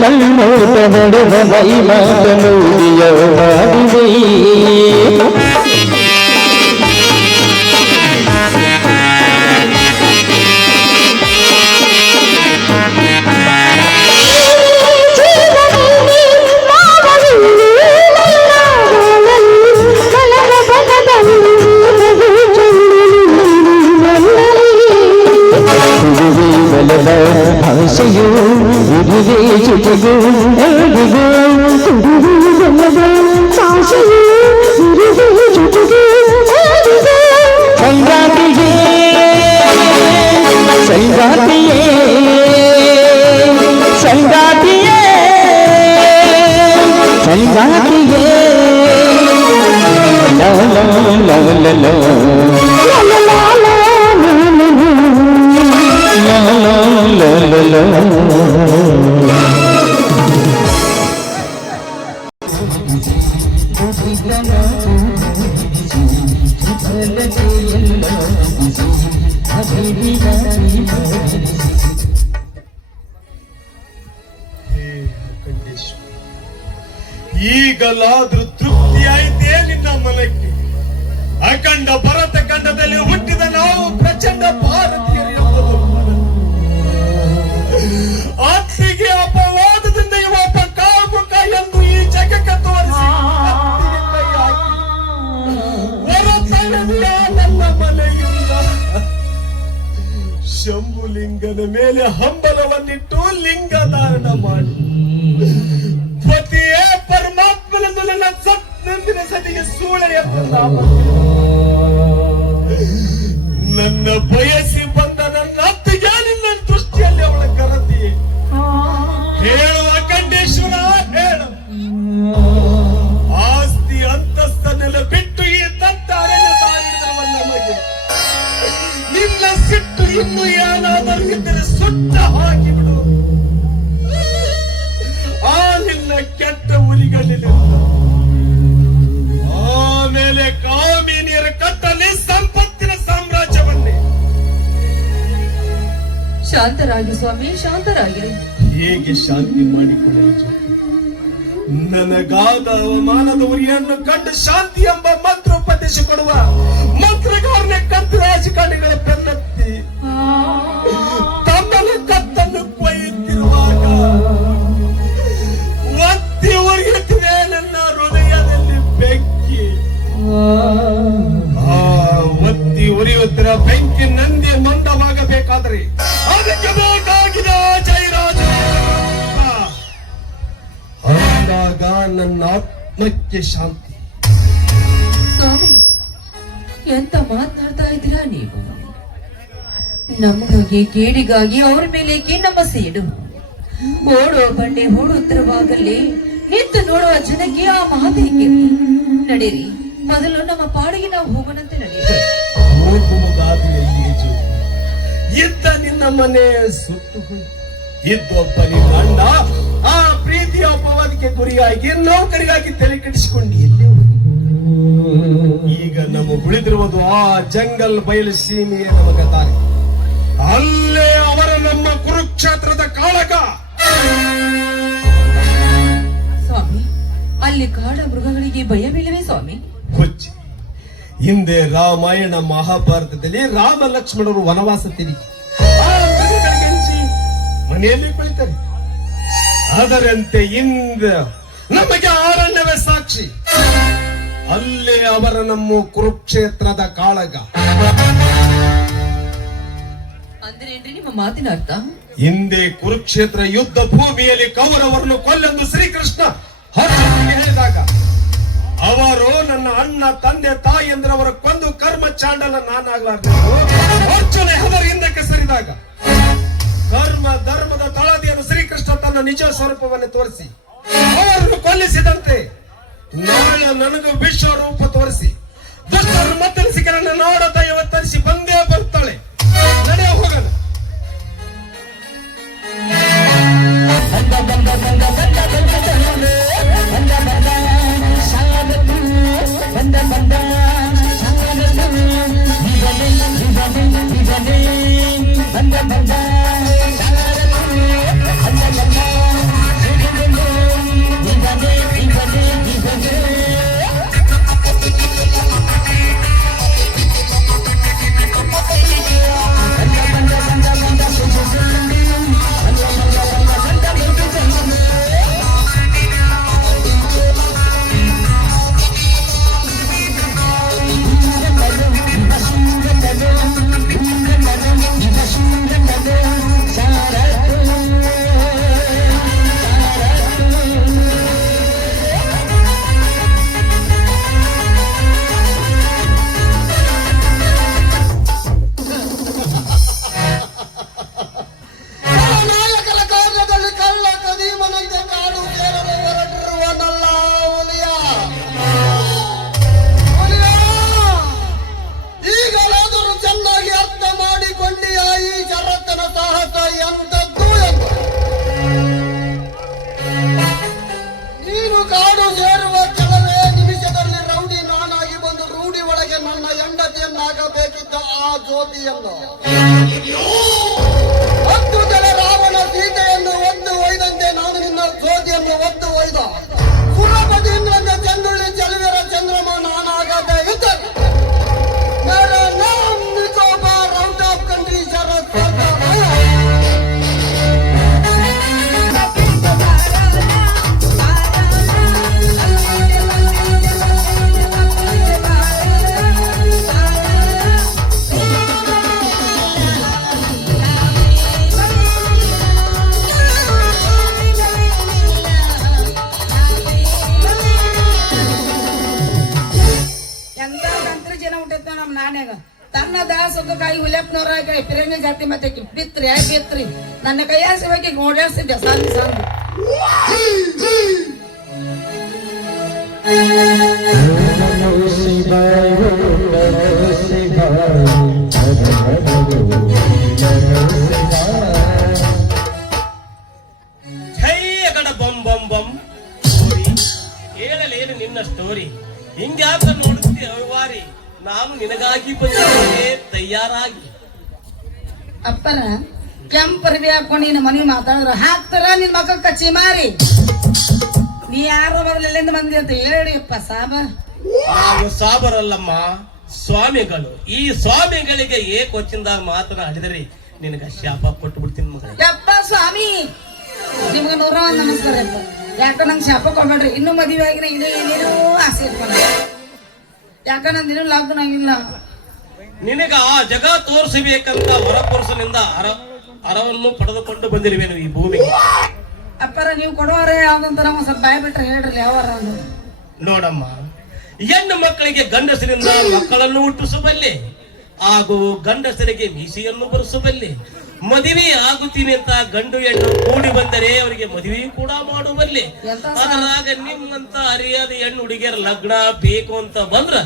ಕಣ್ಣೋಟ ನಡೆದ ಮೈ ಮಾತನುಡಿಯ ಮಾಡಿದೆ ಭಾಷೆಯು ಉಡುಗೆ ಜೊತೆಗೂ ಎಲ್ಲಿಗೂ ಸಂಗಾತಿಯೇ ಸಂಗಾತಿಯೇ ಸಂಗಾತಿಯೇ ಸಂಗಾತಿಯೇ ಲಾ ಲಾ ಲಾ ಲಾ ಲಾ ಈಗಲಾದ್ರೂ ತೃಪ್ತಿ ಆಯ್ತೇ ನಿನ್ನ ಮನಕ್ಕೆ? ಅಖಂಡ ಭರತ ಖಂಡದಲ್ಲಿ ಹುಟ್ಟಿದ ನಾವು ಪ್ರಚಂಡ ಭಾರತೀಯರು ಎಂಬುದು ಅತ್ತಿಗೆ ಅಪವಾದದಿಂದ ಇವಪ್ಪ ಕಾಮುಕ ಎಂದು ಈ ಜಗಕ್ಕೆ ತೋರಿಸಿ ಅತ್ತಿಗೆ ಕೈ ಹಾಕಿ ಹೊರತನದಿಯ ನನ್ನ ಮನೆಯಿಂದ ಶಂಭುಲಿಂಗದ ಮೇಲೆ ಹಂಬಲವನ್ನಿಟ್ಟು ಲಿಂಗ ಧಾರಣ ಮಾಡಿ ಪತಿಯೇ ಪರಮಾತ್ಮನೆಂದು ನನ್ನ ಸತ್ನಂದಿನ ಸತಿಗೆ ಸೂಳೆಯ ನನ್ನ ಬಯಸಿ ಬಂದ ನನ್ನ ಅತ್ತಿಗೆ ನಿನ್ನ ದೃಷ್ಟಿಯಲ್ಲಿ ಅವಳ ಕರತಿ ಹೇಳುವ ಖಂಡೇಶ್ವರ ಹೇಳು ಆಸ್ತಿ ಅಂತಸ್ತನ್ನೆಲ್ಲ ಬಿಟ್ಟು ಈ ದತ್ತ ಅರಣ್ಯ ತಾರಿದವನ್ನ ನಮಗೆ ನಿನ್ನ ಸಿಟ್ಟು ಇನ್ನು ಏನಾದರೂ ಇದ್ದರೆ ಸುಟ್ಟ ಹಾಕಿಬಿಡು ಆ ನಿನ್ನ ಕೆಟ್ಟ ಹುಲಿಗಳಿಲ್ಲ ಆಮೇಲೆ ಕಾಮಿನಿಯರ ಕಟ್ಟಲಿ ಸಂಪತ್ತಿನ ಸಾಮ್ರಾಜ್ಯವನ್ನೇ. ಶಾಂತರಾಗಿ ಸ್ವಾಮಿ, ಶಾಂತರಾಗಿರಿ. ಹೇಗೆ ಶಾಂತಿ ಮಾಡಿಕೊಳ್ಳಲು ನನಗಾದ ಅವಮಾನದ ಉರಿಯನ್ನು ಕಂಡು ಶಾಂತಿ ಎಂಬ ಮಂತ್ರ ಉಪದೇಶ ಕೊಡುವ ಮಂತ್ರಗಾರನ ಕತ್ತು ರಾಜಕಾರಣಿಗಳ ಬೆನ್ನತ್ತಿ ತಮ್ಮನ್ನು ಕತ್ತನ್ನು ಕೊಯ್ಯುತ್ತಿರುವಾಗ ಒತ್ತಿ ಉರಿಯುತ್ತಿದೆ ನನ್ನ ಹೃದಯದಲ್ಲಿ ಬೆಂಕಿ. ಆ ಒತ್ತಿ ಉರಿಯುತ್ತಿರ ಬೆಂಕಿ ನಂದಿ ಮಂದವಾಗಬೇಕಾದರೆ ಅದಕ್ಕೆ ಬೇಕಾಗಿದೆ ಜಯರಾಜ. ಅಂದಾಗ ನನ್ನ ಆತ್ಮಕ್ಕೆ ಶಾಂತಿ. ಸ್ವಾಮಿ, ಎಂತ ಮಾತನಾಡ್ತಾ ಇದ್ದೀರಾ ನೀವು? ನಮಗಾಗಿ ಕೇಡಿಗಾಗಿ ಅವ್ರ ಮೇಲೆ ನಮ್ಮ ಸೇಡು. ಓಡೋ ಬಂಡೆ ಓಡುತ್ತಿರುವಾಗಲೇ ನಿಂತು ನೋಡುವ ಜನಕ್ಕೆ ಆ ಮಾತೇಕೆ? ನಡೀರಿ, ಮೊದಲು ನಮ್ಮ ಪಾಡಿಗೆ ನಾವು ಹೋಗೋಣಂತೆ ನಡೀರಿ. ಇದ್ದ ನಿನ್ನ ಮನೆ ಸುಟ್ಟು ಇದ್ದೊಬ್ಬ ನಿನ್ನ ಅಣ್ಣ ಆ ಪ್ರೀತಿಯ ಅಪವಾದಕ್ಕೆ ಗುರಿಯಾಗಿ ನೌಕರಿಗಾಗಿ ತಲೆ ಕೆಡಿಸಿಕೊಂಡು ಎಲ್ಲಿ ಈಗ ನಮ್ಮ ಉಳಿದಿರುವುದು ಆ ಜಂಗಲ್ ಬಯಲು ಸೀಮೆಯ ನಮಗ ದಾರಿ. ಅಲ್ಲೇ ಅವರ ನಮ್ಮ ಕುರುಕ್ಷೇತ್ರದ ಕಾಳಗ. ಸ್ವಾಮಿ, ಅಲ್ಲಿ ಕಾಡ ಮೃಗಗಳಿಗೆ ಭಯವಿಲ್ಲವೇ ಸ್ವಾಮಿ? ಹುಚ್ಚಿ, ಹಿಂದೆ ರಾಮಾಯಣ ಮಹಾಭಾರತದಲ್ಲಿ ರಾಮ ಲಕ್ಷ್ಮಣರು ವನವಾಸ ತಿರುಗಿ ಆ ಮೃಗಗಳಿಗೆ ಹಂಚಿ ಮನೆಯಲ್ಲಿ ಕುಳಿತಾರೆ. ಅದರಂತೆ ಇಂದ ನಮಗೆ ಅರಣ್ಯವೇ ಸಾಕ್ಷಿ. ಅಲ್ಲೇ ಅವರ ನಮ್ಮ ಕುರುಕ್ಷೇತ್ರದ ಕಾಳಗ. ಅಂದ್ರೇನ್ರಿ ನಿಮ್ಮ ಮಾತಿನ ಅರ್ಥ? ಹಿಂದೆ ಕುರುಕ್ಷೇತ್ರ ಯುದ್ಧ ಭೂಮಿಯಲ್ಲಿ ಕೌರವರನ್ನು ಕೊಲ್ಲೆಂದು ಶ್ರೀಕೃಷ್ಣ ಅರ್ಜುನನಿಗೆ ಹೇಳಿದಾಗ ಅವರು ನನ್ನ ಅಣ್ಣ ತಂದೆ ತಾಯಿ ಅಂದ್ರೆ ಅವರ ಕೊಂದು ಕರ್ಮ ಚಾಂಡಲ ನಾನಾಗ್ಲಾರ್ದು ಅರ್ಜುನ ಹೆದರಿ ಹಿಂದಕ್ಕೆ ಸರಿದಾಗ ಕರ್ಮ ಧರ್ಮದ ತಳದಿಯನ್ನು ಶ್ರೀಕೃಷ್ಣ ತನ್ನ ನಿಜ ಸ್ವರೂಪವನ್ನು ತೋರಿಸಿ ಅವರನ್ನು ಕೊಲ್ಲಿಸಿದಂತೆ ನಾಳೆ ನನಗೂ ವಿಶ್ವರೂಪ ತೋರಿಸಿ ದುಷ್ಟರು ಮತ್ತನಿಸಿಕ ನನ್ನ ನಾಡ ದೈವ ತರಿಸಿ ಬಂದೇ ಬರ್ತಾಳೆ. ನಡೆಯ ಹೋಗೋಣ. ಆಗಬೇಕಿದ್ದ ಆ ಜ್ಯೋತಿಯನ್ನು 10 ಜನ ರಾವಣ ಸೀತೆಯನ್ನು ಒದ್ದು ಒಯ್ದಂತೆ ನಾನು ನಿನ್ನ ಜ್ಯೋತಿಯನ್ನು ಒದ್ದು ಒಯ್ದ ಸುರಪತಿ ಇಂದ್ರನ ಚಂದುಳ್ಳಿ ಚಲುವೆರ ಚಂದ್ರಮ ನಾನಾಗದೆ ಯುದ್ಧ ಎಂತ ತಂತ್ರ ಜನ ಉಂಟೈತ ನಮ್ ನಾಣ್ಯಾಗ ತನ್ನ ದಾಸದ ಕಾಯಿ ಹುಲಿಯಪ್ಪನವ್ರಾಗ ಪಿರಂಗಿ ಜಾತಿ ಮತ್ತೆ ಬಿತ್ರಿ ನನ್ನ ಕೈಯಾಸಿ ಹೋಗಿ ಓಡಾಡ್ಸಿದ್ದೆ ಸಂದ್ ಸಂದ್ ಜೈ ಅಗಡ ಬಂ ಬಂ ಬಂ ಹೇಳಲೇನು ನಿನ್ನ ಸ್ಟೋರಿ ಹಿಂಗ್ಯಾಕ ನೋಡುತ್ತಿ ಅವಿವಾರಿ ನಾನು ನಿನಗಾಗಿ ಬಂದಿದ್ದೇನೆ ತಯಾರಾಗಿ ಅಪ್ಪನ ಕೆಂಪರ್ವಿ ಹಾಕೊಂಡು ನಿನ್ನ ಮನೆ ಮಾತಾಡಿದ್ರ ಹಾಕ್ತಾರ ನಿನ್ ಮಕ್ಕ ಕಚ್ಚಿ ಮಾರಿ ನೀ ಯಾರ ಮೊದಲೆಲ್ಲಿಂದ ಬಂದಿ ಅಂತ ಹೇಳಿಯಪ್ಪ ಸಾಬ ನಾವು ಸಾಬರಲ್ಲಮ್ಮ ಸ್ವಾಮಿಗಳು ಈ ಸ್ವಾಮಿಗಳಿಗೆ ಏಕೊಚ್ಚಿಂದಾಗ ಮಾತನಾಡಿದರೆ ನಿನಗ ಶಾಪ ಕೊಟ್ಟು ಬಿಡ್ತೀನಿ ಮಗ ಯಪ್ಪ ಸ್ವಾಮಿ ನಿಮ್ಗೆ 101 ನಮಸ್ಕಾರ ಅಪ್ಪ ಯಾಕ ನಂಗೆ ಶಾಪ ಕೊಡ್ಬೇಡ್ರಿ ಇನ್ನೂ ಮದುವೆ ಆಗಿನ ಇದು ಏನೇನೋ ಆಸೆ ಇಟ್ಕೊಂಡ ಯಾಕ ನಂದಿನ ಲಾಕ್ಡೌನ್ ಆಗಿಲ್ಲ ನಿನಗ ಆ ಜಗ ತೋರಿಸಬೇಕಂತ ಹೊರಪುರುಷನಿಂದ ಅರವನ್ನು ಪಡೆದುಕೊಂಡು ಬಂದಿರುವೇನು ಈ ಭೂಮಿಗೆ ಅಪ್ಪರ ನೀವು ಕೊಡುವರೆ ಯಾವ್ದಂತ ನಾವು ಸ್ವಲ್ಪ ಭಯ ಬಿಟ್ರೆ ಹೇಳ್ರಿ ಯಾವಾರ ಅಂದ್ರೆ ನೋಡಮ್ಮ ಹೆಣ್ಣು ಮಕ್ಕಳಿಗೆ ಗಂಡಸರಿಂದ ಮಕ್ಕಳನ್ನು ಹುಟ್ಟಿಸಬಲ್ಲೆ ಹಾಗೂ ಗಂಡಸರಿಗೆ ಮೀಸೆಯನ್ನು ಬರೆಸಬಲ್ಲೆ ಮದುವೆ ಆಗುತ್ತೀನಿ ಅಂತ ಗಂಡು ಹೆಣ್ಣು ಕೂಡಿ ಬಂದರೆ ಅವರಿಗೆ ಮದುವೆ ಕೂಡ ಮಾಡಬಲ್ಲೆ ಅದರಾಗ ನಿಮ್ಮಂತ ಅರಿಯಾದ ಹೆಣ್ಣು ಹುಡುಗಿಯರ ಲಗ್ನ ಬೇಕು ಅಂತ ಬಂದ್ರ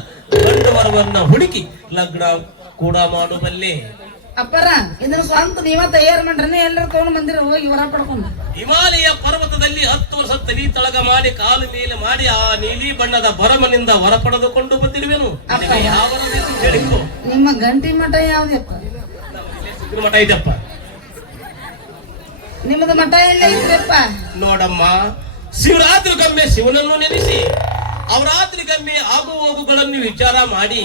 ಗಂಡು ವರವನ್ನ ಹುಡುಕಿ ಲಗ್ನ ಕೂಡ ಮಾಡಬಲ್ಲೆ ಅಪ್ಪರ ಇದನ್ನ ಸ್ವಂತ ನೀವ ತಯಾರು ಮಾಡ್ರಿ ಎಲ್ಲರೂ ತಗೊಂಡ್ ಬಂದಿರ ಹೋಗಿ ಹೊರ ಪಡ್ಕೊಂಡು ಹಿಮಾಲಯ ಪರ್ವತದಲ್ಲಿ 10 ವರ್ಷ ತಲಿ ತಳಗ ಮಾಡಿ ಕಾಲು ಮೇಲೆ ಮಾಡಿ ಆ ನೀಲಿ ಬಣ್ಣದ ಬರಮನಿಂದ ಹೊರ ಪಡೆದುಕೊಂಡು ಬಂದಿರುವೆನು ಯಾವ ಹೇಳಿಕೋ ನಿಮ್ಮ ಗಂಟಿ ಮಠ ಯಾವ್ದಪ್ಪ ಮಠ ಇದೆಪ್ಪ ನಿಮ್ಮದು ಮಠ ಎಲ್ಲ ಇದ್ರಪ್ಪ ನೋಡಮ್ಮ ಶಿವರಾತ್ರಿಗೊಮ್ಮೆ ಶಿವನನ್ನು ನೆನೆಸಿ ಅವರಾತ್ರಿಗೊಮ್ಮೆ ಆಗು ಹೋಗುಗಳನ್ನು ವಿಚಾರ ಮಾಡಿ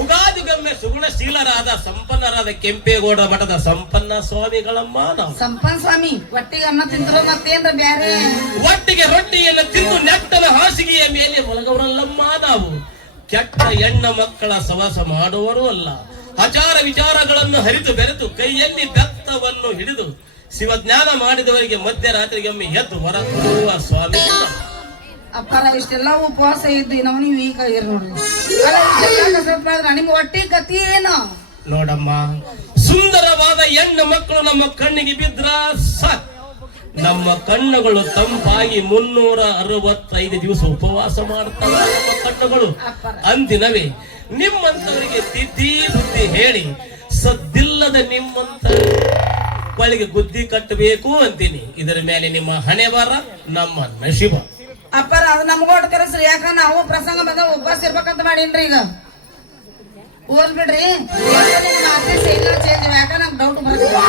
ಉಗಾದಿಗೊಮ್ಮೆ ಸುಗುಣಶೀಲರಾದ ಸಂಪನ್ನರಾದ ಕೆಂಪೇಗೌಡ ಮಠದ ಸಂಪನ್ನ ಸ್ವಾಮಿಗಳಮ್ಮ ನಾವು ಸಂಪನ್ ಸ್ವಾಮಿ ಒಟ್ಟಿಗೆ ಅನ್ನ ತಿಂದ್ರು ಮತ್ತೇನ್ರ ಬ್ಯಾರೆ ಒಟ್ಟಿಗೆ ರೊಟ್ಟಿಯನ್ನು ತಿಂದು ನೆಟ್ಟನ ಹಾಸಿಗೆಯ ಮೇಲೆ ಮಲಗವರಲ್ಲಮ್ಮ ನಾವು ಕೆಟ್ಟ ಹೆಣ್ಣ ಮಕ್ಕಳ ಸವಾಸ ಮಾಡುವರೂ ಅಲ್ಲ ಆಚಾರ ವಿಚಾರಗಳನ್ನು ಹರಿದು ಬೆರೆತು ಕೈಯಲ್ಲಿ ಬೆತ್ತವನ್ನು ಹಿಡಿದು ಶಿವಜ್ಞಾನ ಮಾಡಿದವರಿಗೆ ಮಧ್ಯರಾತ್ರಿಗೊಮ್ಮೆ ಎದ್ದು ಹೊರ ಕೊಡುವ ಸ್ವಾಮಿ ಅಪ್ಪರ ಇಷ್ಟೆಲ್ಲ ಉಪವಾಸ ಇದ್ದು ನಾವು ನೀವು ಈಗ ಆಗಿರ್ ನೋಡ್ರಿ ನಿಮ್ಗೆ ಒಟ್ಟಿ ಗತಿ ಏನು ನೋಡಮ್ಮ ಸುಂದರವಾದ ಹೆಣ್ಣು ಮಕ್ಕಳು ನಮ್ಮ ಕಣ್ಣಿಗೆ ಬಿದ್ರ ಸಾಕು ನಮ್ಮ ಕಣ್ಣುಗಳು ತಂಪಾಗಿ 365 ದಿವಸ ಉಪವಾಸ ಮಾಡುತ್ತವೆ ನಮ್ಮ ಕಣ್ಣುಗಳು ಅಂದಿನವೇ ನಿಮ್ಮಂತವರಿಗೆ ತಿದ್ದಿ ಬುದ್ಧಿ ಹೇಳಿ ಸದ್ದಿಲ್ಲದ ನಿಮ್ಮಂತ ಬಳಿಗೆ ಗುದ್ದಿ ಕಟ್ಟಬೇಕು ಅಂತೀನಿ ಇದರ ಮೇಲೆ ನಿಮ್ಮ ಹಣೆ ಬರ ನಮ್ಮ ನಶಿಬ ಅಪ್ಪರ ಅದು ನಮ್ಗೋಟ್ ಕರೆಸ್ರಿ ಯಾಕ ನಾವು ಪ್ರಸಂಗ ಬಂದ ಉಪವಾಸ ಇರ್ಬೇಕಂತ ಮಾಡೀನ್ರಿ ಈಗ ಓಲ್ ಬಿಡ್ರಿ ಇಲ್ಲ ಚೇಂಜ್ ಯಾಕ ನಂಗೆ ಡೌಟ್ ಬರ್ತದೆ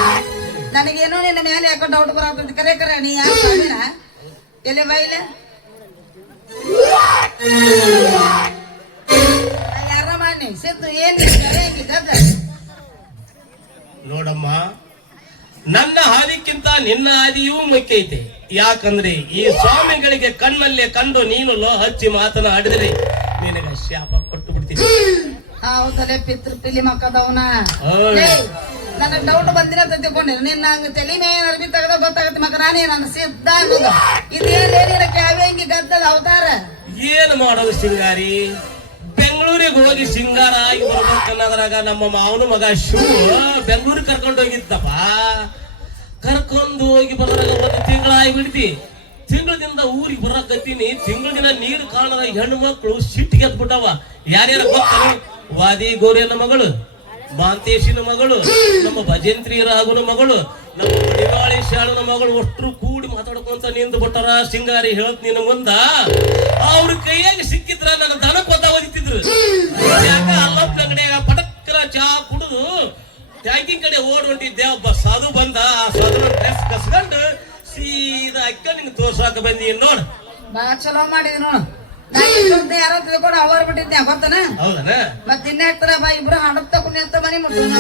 ನನಗೇನೋ ನಿನ್ನ ಮೇಲೆ ಯಾಕೋ ಡೌಟ್ ಬರತ್ತ ಕರೆ ನೀ ಯಾರು ಸ್ವಾಮಿನ ಎಲ್ಲಿ ಬೈಲೆ ಯಾರ ಮಾಡಿ ಸಿದ್ದು ಏನ್ ನೋಡಮ್ಮ ನನ್ನ ಹಾದಿಕ್ಕಿಂತ ನಿನ್ನ ಹಾದಿಯೂ ಮುಖ್ಯ ಐತೆ ಯಾಕಂದ್ರೆ ಈ ಸ್ವಾಮಿಗಳಿಗೆ ಕಣ್ಣಲ್ಲೇ ಕಂಡು ನೀನು ಲೋ ಹಚ್ಚಿ ಮಾತನಾಡಿದರೆ ನಿನಗ ಶಾಪ ಕೊಟ್ಟು ಬಿಡ್ತೀನಿ ಹೌದಲ್ಲೇ ಪಿಲಿ ಮಕ್ಕದವನ ನನಗ್ ಡೌಟ್ ಬಂದಿನ ತಿಳ್ಕೊಂಡೆ ನಿನ್ನ ಹಂಗ ತಲೆ ಮೇಲೆ ಅರ್ಬಿ ತೆಗದ ಗೊತ್ತಾಗತ್ತೆ ಮಕ್ಕ ನಾನೇ ನನ್ನ ಸಿದ್ಧ ಅನ್ನೋದು ಇದೇನೇನಿನ ಕ್ಯಾವ್ಯಂಗಿ ಗದ್ದದ ಅವತಾರ ಏನು ಮಾಡೋದು ಸಿಂಗಾರಿ ಬೆಂಗಳೂರಿಗೆ ಹೋಗಿ ಸಿಂಗಾರ ಆಗಿ ಬರ್ಬೇಕನ್ನೋದ್ರಾಗ ನಮ್ಮ ಮಾವನ ಮಗ ಶಿವ ಬೆಂಗಳೂರಿಗೆ ಕರ್ಕೊಂಡು ಹೋಗಿದ್ದಪ್ಪ ಕರ್ಕೊಂಡು ಹೋಗಿ ಬರೋದ್ರಾಗ 1 ತಿಂಗಳಾಗಿ ಬಿಡ್ತಿ ತಿಂಗಳದಿಂದ ಊರಿಗೆ ಬರಕತ್ತೀನಿ ತಿಂಗಳ ದಿನ ನೀರು ಕಾಣದ ಹೆಣ್ಣು ಮಕ್ಕಳು ಸಿಟ್ಟಿಗೆ ಎದ್ಬಿಟ್ಟವ ಯಾರ್ಯಾರ ಗೊತ್ತಲ್ಲ ವಾದಿ ಗೋರಿಯನ ಮಗಳು ಮಾಂತೇಶಿನ ಮಗಳು ನಮ್ಮ ಭಜಂತ್ರಿ ರಾಘುನ ಮಗಳು ನಮ್ಮ ಮಡಿವಾಳಿ ಶಾಣನ ಮಗಳು ಅಷ್ಟ್ರು ಕೂಡಿ ಮಾತಾಡ್ಕೊಂತ ನಿಂತು ಬಿಟ್ಟಾರ ಸಿಂಗಾರಿ ಹೇಳತ್ ನಿನ್ನ ಮುಂದ ಅವ್ರ ಕೈಯಾಗಿ ಸಿಕ್ಕಿದ್ರ ನನ್ನ ದನ ಕೊತ್ತ ಒದಿತಿದ್ರು ಯಾಕ ಅಲ್ಲಪ್ಪ ಅಂಗಡಿಯಾಗ ಪಟಕ್ಕರ ಚಾ ಕುಡಿದು ಟ್ಯಾಂಕಿಂಗ್ ಕಡೆ ಓಡ್ ಹೊಂಟಿದ್ದೆ ಒಬ್ಬ ಸಾಧು ಬಂದ ಆ ಸಾಧುನ ಡ್ರೆಸ್ ಕಸ್ಕೊಂಡು ಸೀದಾ ಅಕ್ಕ ನಿಂಗೆ ತೋರ್ಸಾಕ ಬಂದಿ ನೋಡ್ ಬಾ ಚಲೋ ಮಾಡಿದ್ ನೋಡು ಯಾರೋ ತಿಳ್ಕೊಂಡು ಅವರ್ ಬಿಟ್ಟಿದ್ದೆ ಗೊತ್ತನ ಹೌದನ ಮತ್ ಇನ್ನ ಆಗ್ತಾರ ಬಾ ಇಬ್ರು ಹಣದ್ ತಗೊಂಡಿ ಅಂತ ಮನಿ ಮುಟ್ಟೋಣ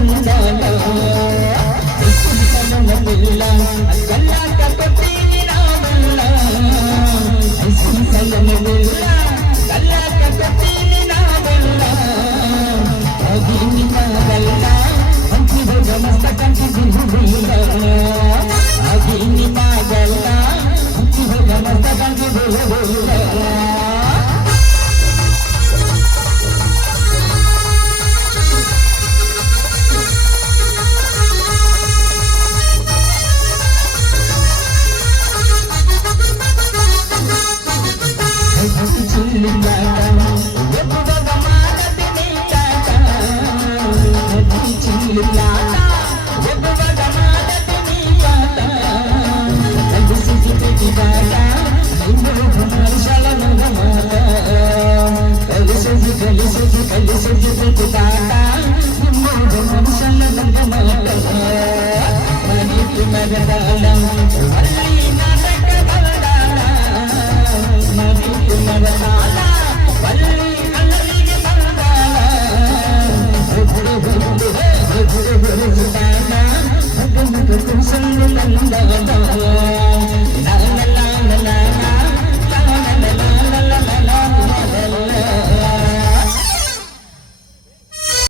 ಬಂದಾನ ಸಲಮಲ್ಲ ಕಲ್ಲಾಕ ಕೊಟ್ಟಿನಿ ನಾಮಲ್ಲ ಸಲಮಲ್ಲ ಕಲ್ಲಾಕ ಕೊಟ್ಟಿನಿ ನಾಮಲ್ಲ ಅದಿನಿ ನಾಗಲ್ಲ ಹಂಚಿ ಹೋಗ ಮಸ್ತ ಕಂಚಿ ಬಿಡುವುದಿಲ್ಲ ಅದಿನಿ ನಾಗಲ್ಲ ಹಂಚಿ ಹೋಗ ಮಸ್ತ ಕಂಚಿ ಬಿಡುವುದಿಲ್ಲ Sandalana